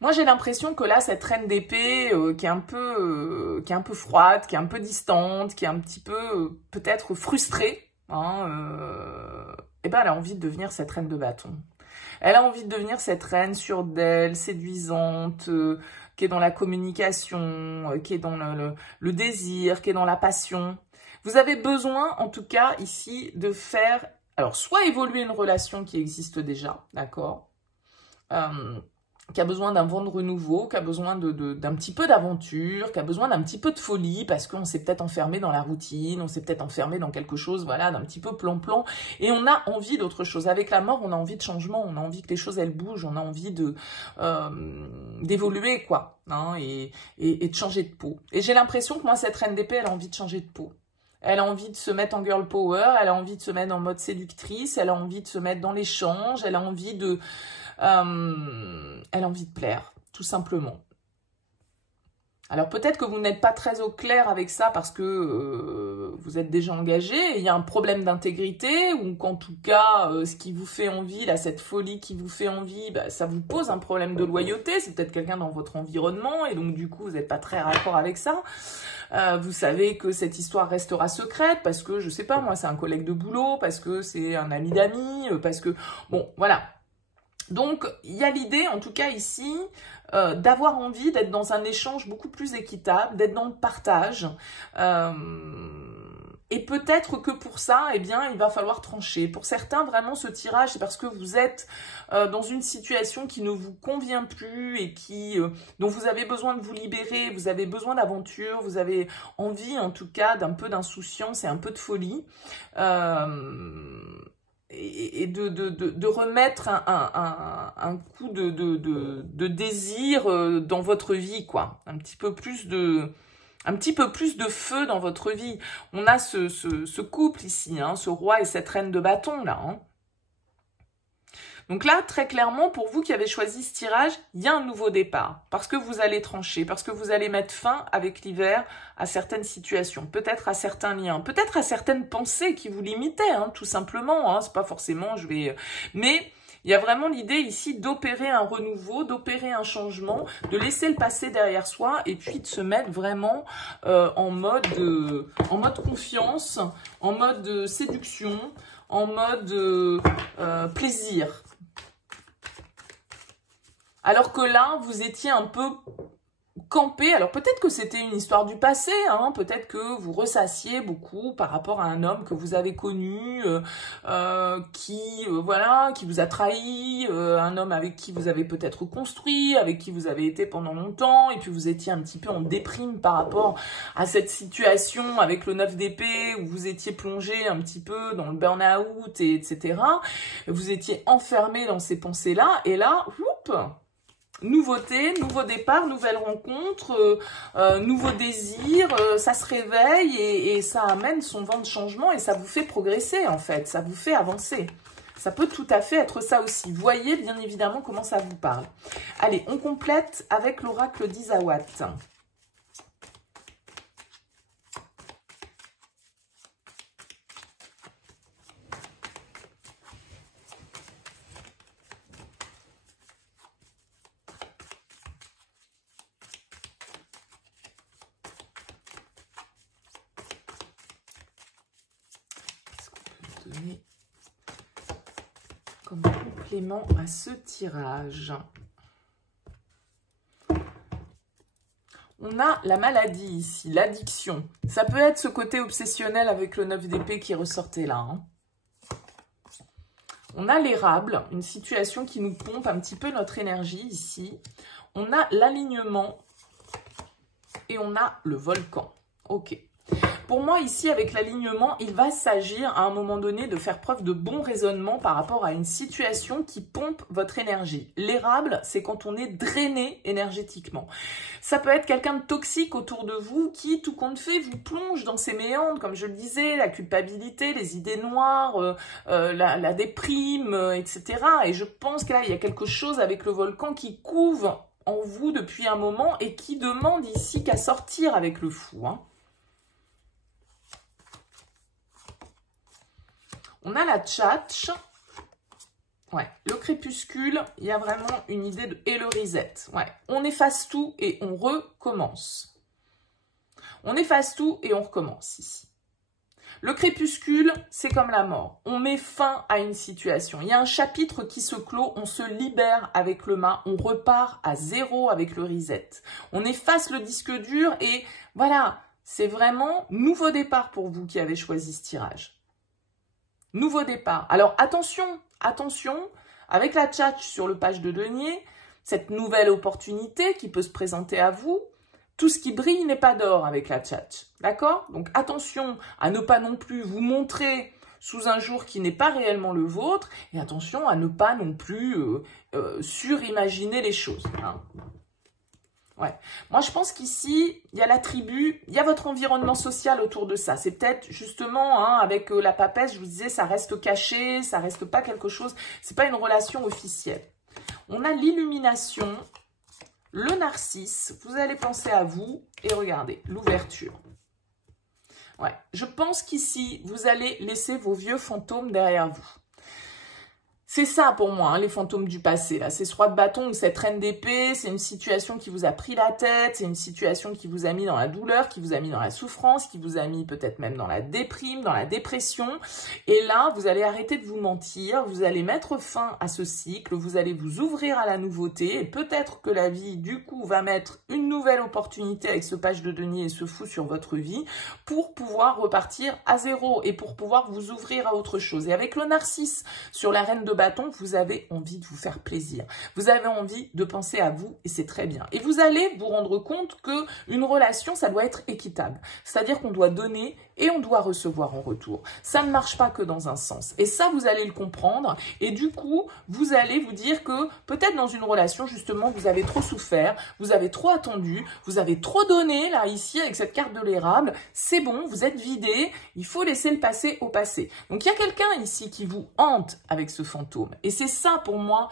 Moi, j'ai l'impression que là, cette reine d'épée qui est un peu froide, qui est un peu distante, qui est un petit peu peut-être frustrée, hein, eh ben, elle a envie de devenir cette reine de bâton. Elle a envie de devenir cette reine sûre d'elle, séduisante, qui est dans la communication, qui est dans le désir, qui est dans la passion. Vous avez besoin, en tout cas, ici, de faire, alors, soit évoluer une relation qui existe déjà, d'accord, qui a besoin d'un vent de renouveau, qui a besoin d'un petit peu d'aventure, qui a besoin d'un petit peu de folie, parce qu'on s'est peut-être enfermé dans la routine, on s'est peut-être enfermé dans quelque chose, voilà, d'un petit peu plan-plan, et on a envie d'autre chose. Avec la mort, on a envie de changement, on a envie que les choses, elles bougent, on a envie d'évoluer, quoi, hein, et de changer de peau. Et j'ai l'impression que moi, cette reine d'épée, elle a envie de changer de peau. Elle a envie de se mettre en girl power, elle a envie de se mettre en mode séductrice, elle a envie de se mettre dans l'échange, elle a envie de plaire, tout simplement. Alors peut-être que vous n'êtes pas très au clair avec ça parce que vous êtes déjà engagé, et il y a un problème d'intégrité, ou qu'en tout cas, ce qui vous fait envie, là, cette folie qui vous fait envie, bah, ça vous pose un problème de loyauté, c'est peut-être quelqu'un dans votre environnement, et donc du coup, vous n'êtes pas très raccord avec ça. Vous savez que cette histoire restera secrète, parce que, je sais pas, moi, c'est un collègue de boulot, parce que c'est un ami d'amis, parce que, bon, voilà. Donc, il y a l'idée, en tout cas ici, d'avoir envie d'être dans un échange beaucoup plus équitable, d'être dans le partage. Et peut-être que pour ça, eh bien, il va falloir trancher. Pour certains, vraiment, ce tirage, c'est parce que vous êtes dans une situation qui ne vous convient plus et dont vous avez besoin de vous libérer, vous avez besoin d'aventure, vous avez envie, en tout cas, d'un peu d'insouciance et un peu de folie. Et de remettre un coup de désir dans votre vie, quoi. Un petit peu plus de feu dans votre vie. On a ce couple ici, hein, ce roi et cette reine de bâton, là. Hein. Donc là, très clairement, pour vous qui avez choisi ce tirage, il y a un nouveau départ. Parce que vous allez trancher, parce que vous allez mettre fin avec l'hiver à certaines situations, peut-être à certains liens, peut-être à certaines pensées qui vous limitaient, hein, tout simplement. Hein, c'est pas forcément, mais il y a vraiment l'idée ici d'opérer un renouveau, d'opérer un changement, de laisser le passé derrière soi et puis de se mettre vraiment en mode confiance, en mode séduction, en mode plaisir. Alors que là, vous étiez un peu campé. Alors peut-être que c'était une histoire du passé, hein, peut-être que vous ressassiez beaucoup par rapport à un homme que vous avez connu, qui vous a trahi, un homme avec qui vous avez peut-être construit, avec qui vous avez été pendant longtemps, et puis vous étiez un petit peu en déprime par rapport à cette situation avec le 9 d'épée, où vous étiez plongé un petit peu dans le burn-out, etc. Vous étiez enfermé dans ces pensées-là, et là, whoop, nouveauté, nouveau départ, nouvelle rencontre, nouveau désir, ça se réveille et ça amène son vent de changement et ça vous fait progresser en fait, ça vous fait avancer. Ça peut tout à fait être ça aussi. Voyez bien évidemment comment ça vous parle. Allez, on complète avec l'oracle d'Isawat. Comme complément à ce tirage. On a la maladie ici, l'addiction. Ça peut être ce côté obsessionnel avec le 9 d'épée qui ressortait là. Hein. On a l'érable, une situation qui nous pompe un petit peu notre énergie ici. On a l'alignement et on a le volcan. Ok. Pour moi, ici, avec l'alignement, il va s'agir à un moment donné de faire preuve de bon raisonnement par rapport à une situation qui pompe votre énergie. L'érable, c'est quand on est drainé énergétiquement. Ça peut être quelqu'un de toxique autour de vous qui, tout compte fait, vous plonge dans ces méandres, comme je le disais, la culpabilité, les idées noires, la déprime, etc. Et je pense que là, il y a quelque chose avec le volcan qui couve en vous depuis un moment et qui demande ici qu'à sortir avec le fou, hein. On a la tchatch, ouais, le crépuscule, il y a vraiment une idée de... Et le reset, ouais. On efface tout et on recommence. On efface tout et on recommence ici. Le crépuscule, c'est comme la mort. On met fin à une situation. Il y a un chapitre qui se clôt, on se libère avec le mât, on repart à zéro avec le reset. On efface le disque dur et voilà, c'est vraiment nouveau départ pour vous qui avez choisi ce tirage. Nouveau départ. Alors attention, attention, avec la tchatch sur le page de denier, cette nouvelle opportunité qui peut se présenter à vous, tout ce qui brille n'est pas d'or avec la tchatch, d'accord? Donc attention à ne pas non plus vous montrer sous un jour qui n'est pas réellement le vôtre, et attention à ne pas non plus surimaginer les choses, hein. Ouais. Moi, je pense qu'ici, il y a la tribu, il y a votre environnement social autour de ça. C'est peut-être justement, hein, avec la papesse, je vous disais, ça reste caché, ça reste pas quelque chose, c'est pas une relation officielle. On a l'illumination, le narcisse, vous allez penser à vous et regardez, l'ouverture. Ouais. Je pense qu'ici, vous allez laisser vos vieux fantômes derrière vous. C'est ça pour moi, hein, les fantômes du passé. C'est ce roi de bâton ou cette reine d'épée, c'est une situation qui vous a pris la tête, c'est une situation qui vous a mis dans la douleur, qui vous a mis dans la souffrance, qui vous a mis peut-être même dans la déprime, dans la dépression. Et là, vous allez arrêter de vous mentir, vous allez mettre fin à ce cycle, vous allez vous ouvrir à la nouveauté. Et peut-être que la vie, du coup, va mettre une nouvelle opportunité avec ce page de denier et ce fou sur votre vie pour pouvoir repartir à zéro et pour pouvoir vous ouvrir à autre chose. Et avec le narcisse sur la reine de bâton, vous avez envie de vous faire plaisir. Vous avez envie de penser à vous et c'est très bien. Et vous allez vous rendre compte qu'une relation, ça doit être équitable. C'est-à-dire qu'on doit donner et on doit recevoir en retour. Ça ne marche pas que dans un sens. Et ça, vous allez le comprendre. Et du coup, vous allez vous dire que peut-être dans une relation, justement, vous avez trop souffert, vous avez trop attendu, vous avez trop donné, là, ici, avec cette carte de l'érable. C'est bon, vous êtes vidé. Il faut laisser le passé au passé. Donc, il y a quelqu'un ici qui vous hante avec ce fantôme. fantômes. Et c'est ça pour moi,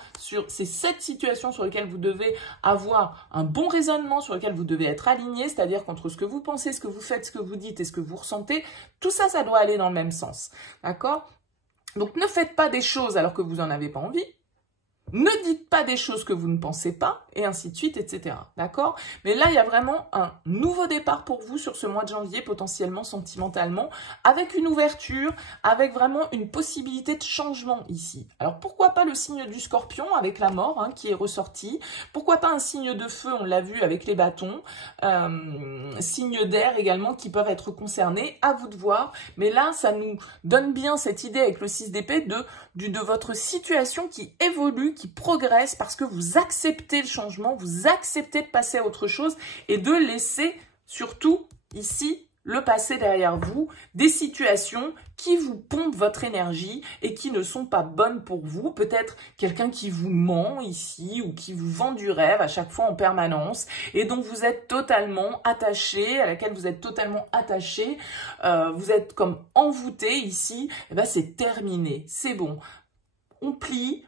c'est cette situation sur laquelle vous devez avoir un bon raisonnement, sur lequel vous devez être aligné, c'est-à-dire qu'entre ce que vous pensez, ce que vous faites, ce que vous dites et ce que vous ressentez, tout ça, ça doit aller dans le même sens. D'accord? Donc ne faites pas des choses alors que vous n'en avez pas envie. Ne dites pas des choses que vous ne pensez pas, et ainsi de suite, etc. D'accord? Mais là, il y a vraiment un nouveau départ pour vous sur ce mois de janvier, potentiellement, sentimentalement, avec une ouverture, avec vraiment une possibilité de changement ici. Alors, pourquoi pas le signe du scorpion avec la mort hein, qui est ressorti? Pourquoi pas un signe de feu, on l'a vu avec les bâtons, signe d'air également qui peuvent être concernés, à vous de voir. Mais là, ça nous donne bien cette idée avec le 6 d'épée de votre situation qui évolue, qui progresse parce que vous acceptez le changement, vous acceptez de passer à autre chose et de laisser surtout ici le passé derrière vous, des situations qui vous pompent votre énergie et qui ne sont pas bonnes pour vous. Peut-être quelqu'un qui vous ment ici ou qui vous vend du rêve à chaque fois en permanence et dont vous êtes totalement attaché, à laquelle vous êtes totalement attaché, vous êtes comme envoûté ici, et ben c'est terminé, c'est bon. On plie,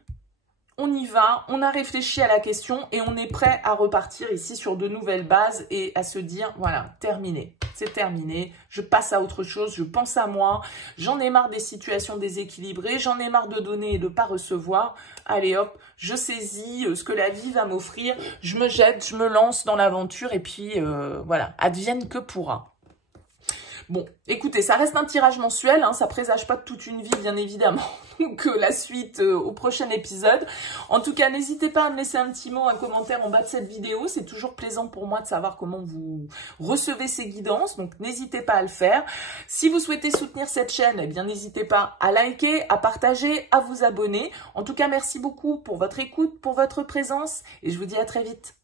on y va, on a réfléchi à la question et on est prêt à repartir ici sur de nouvelles bases et à se dire, voilà, terminé, c'est terminé, je passe à autre chose, je pense à moi, j'en ai marre des situations déséquilibrées, j'en ai marre de donner et de ne pas recevoir, allez hop, je saisis ce que la vie va m'offrir, je me jette, je me lance dans l'aventure et puis voilà, advienne que pourra. Bon, écoutez, ça reste un tirage mensuel, hein, ça présage pas de toute une vie, bien évidemment. Donc, la suite au prochain épisode. En tout cas, n'hésitez pas à me laisser un petit mot, un commentaire en bas de cette vidéo. C'est toujours plaisant pour moi de savoir comment vous recevez ces guidances. Donc, n'hésitez pas à le faire. Si vous souhaitez soutenir cette chaîne, eh bien, n'hésitez pas à liker, à partager, à vous abonner. En tout cas, merci beaucoup pour votre écoute, pour votre présence. Et je vous dis à très vite.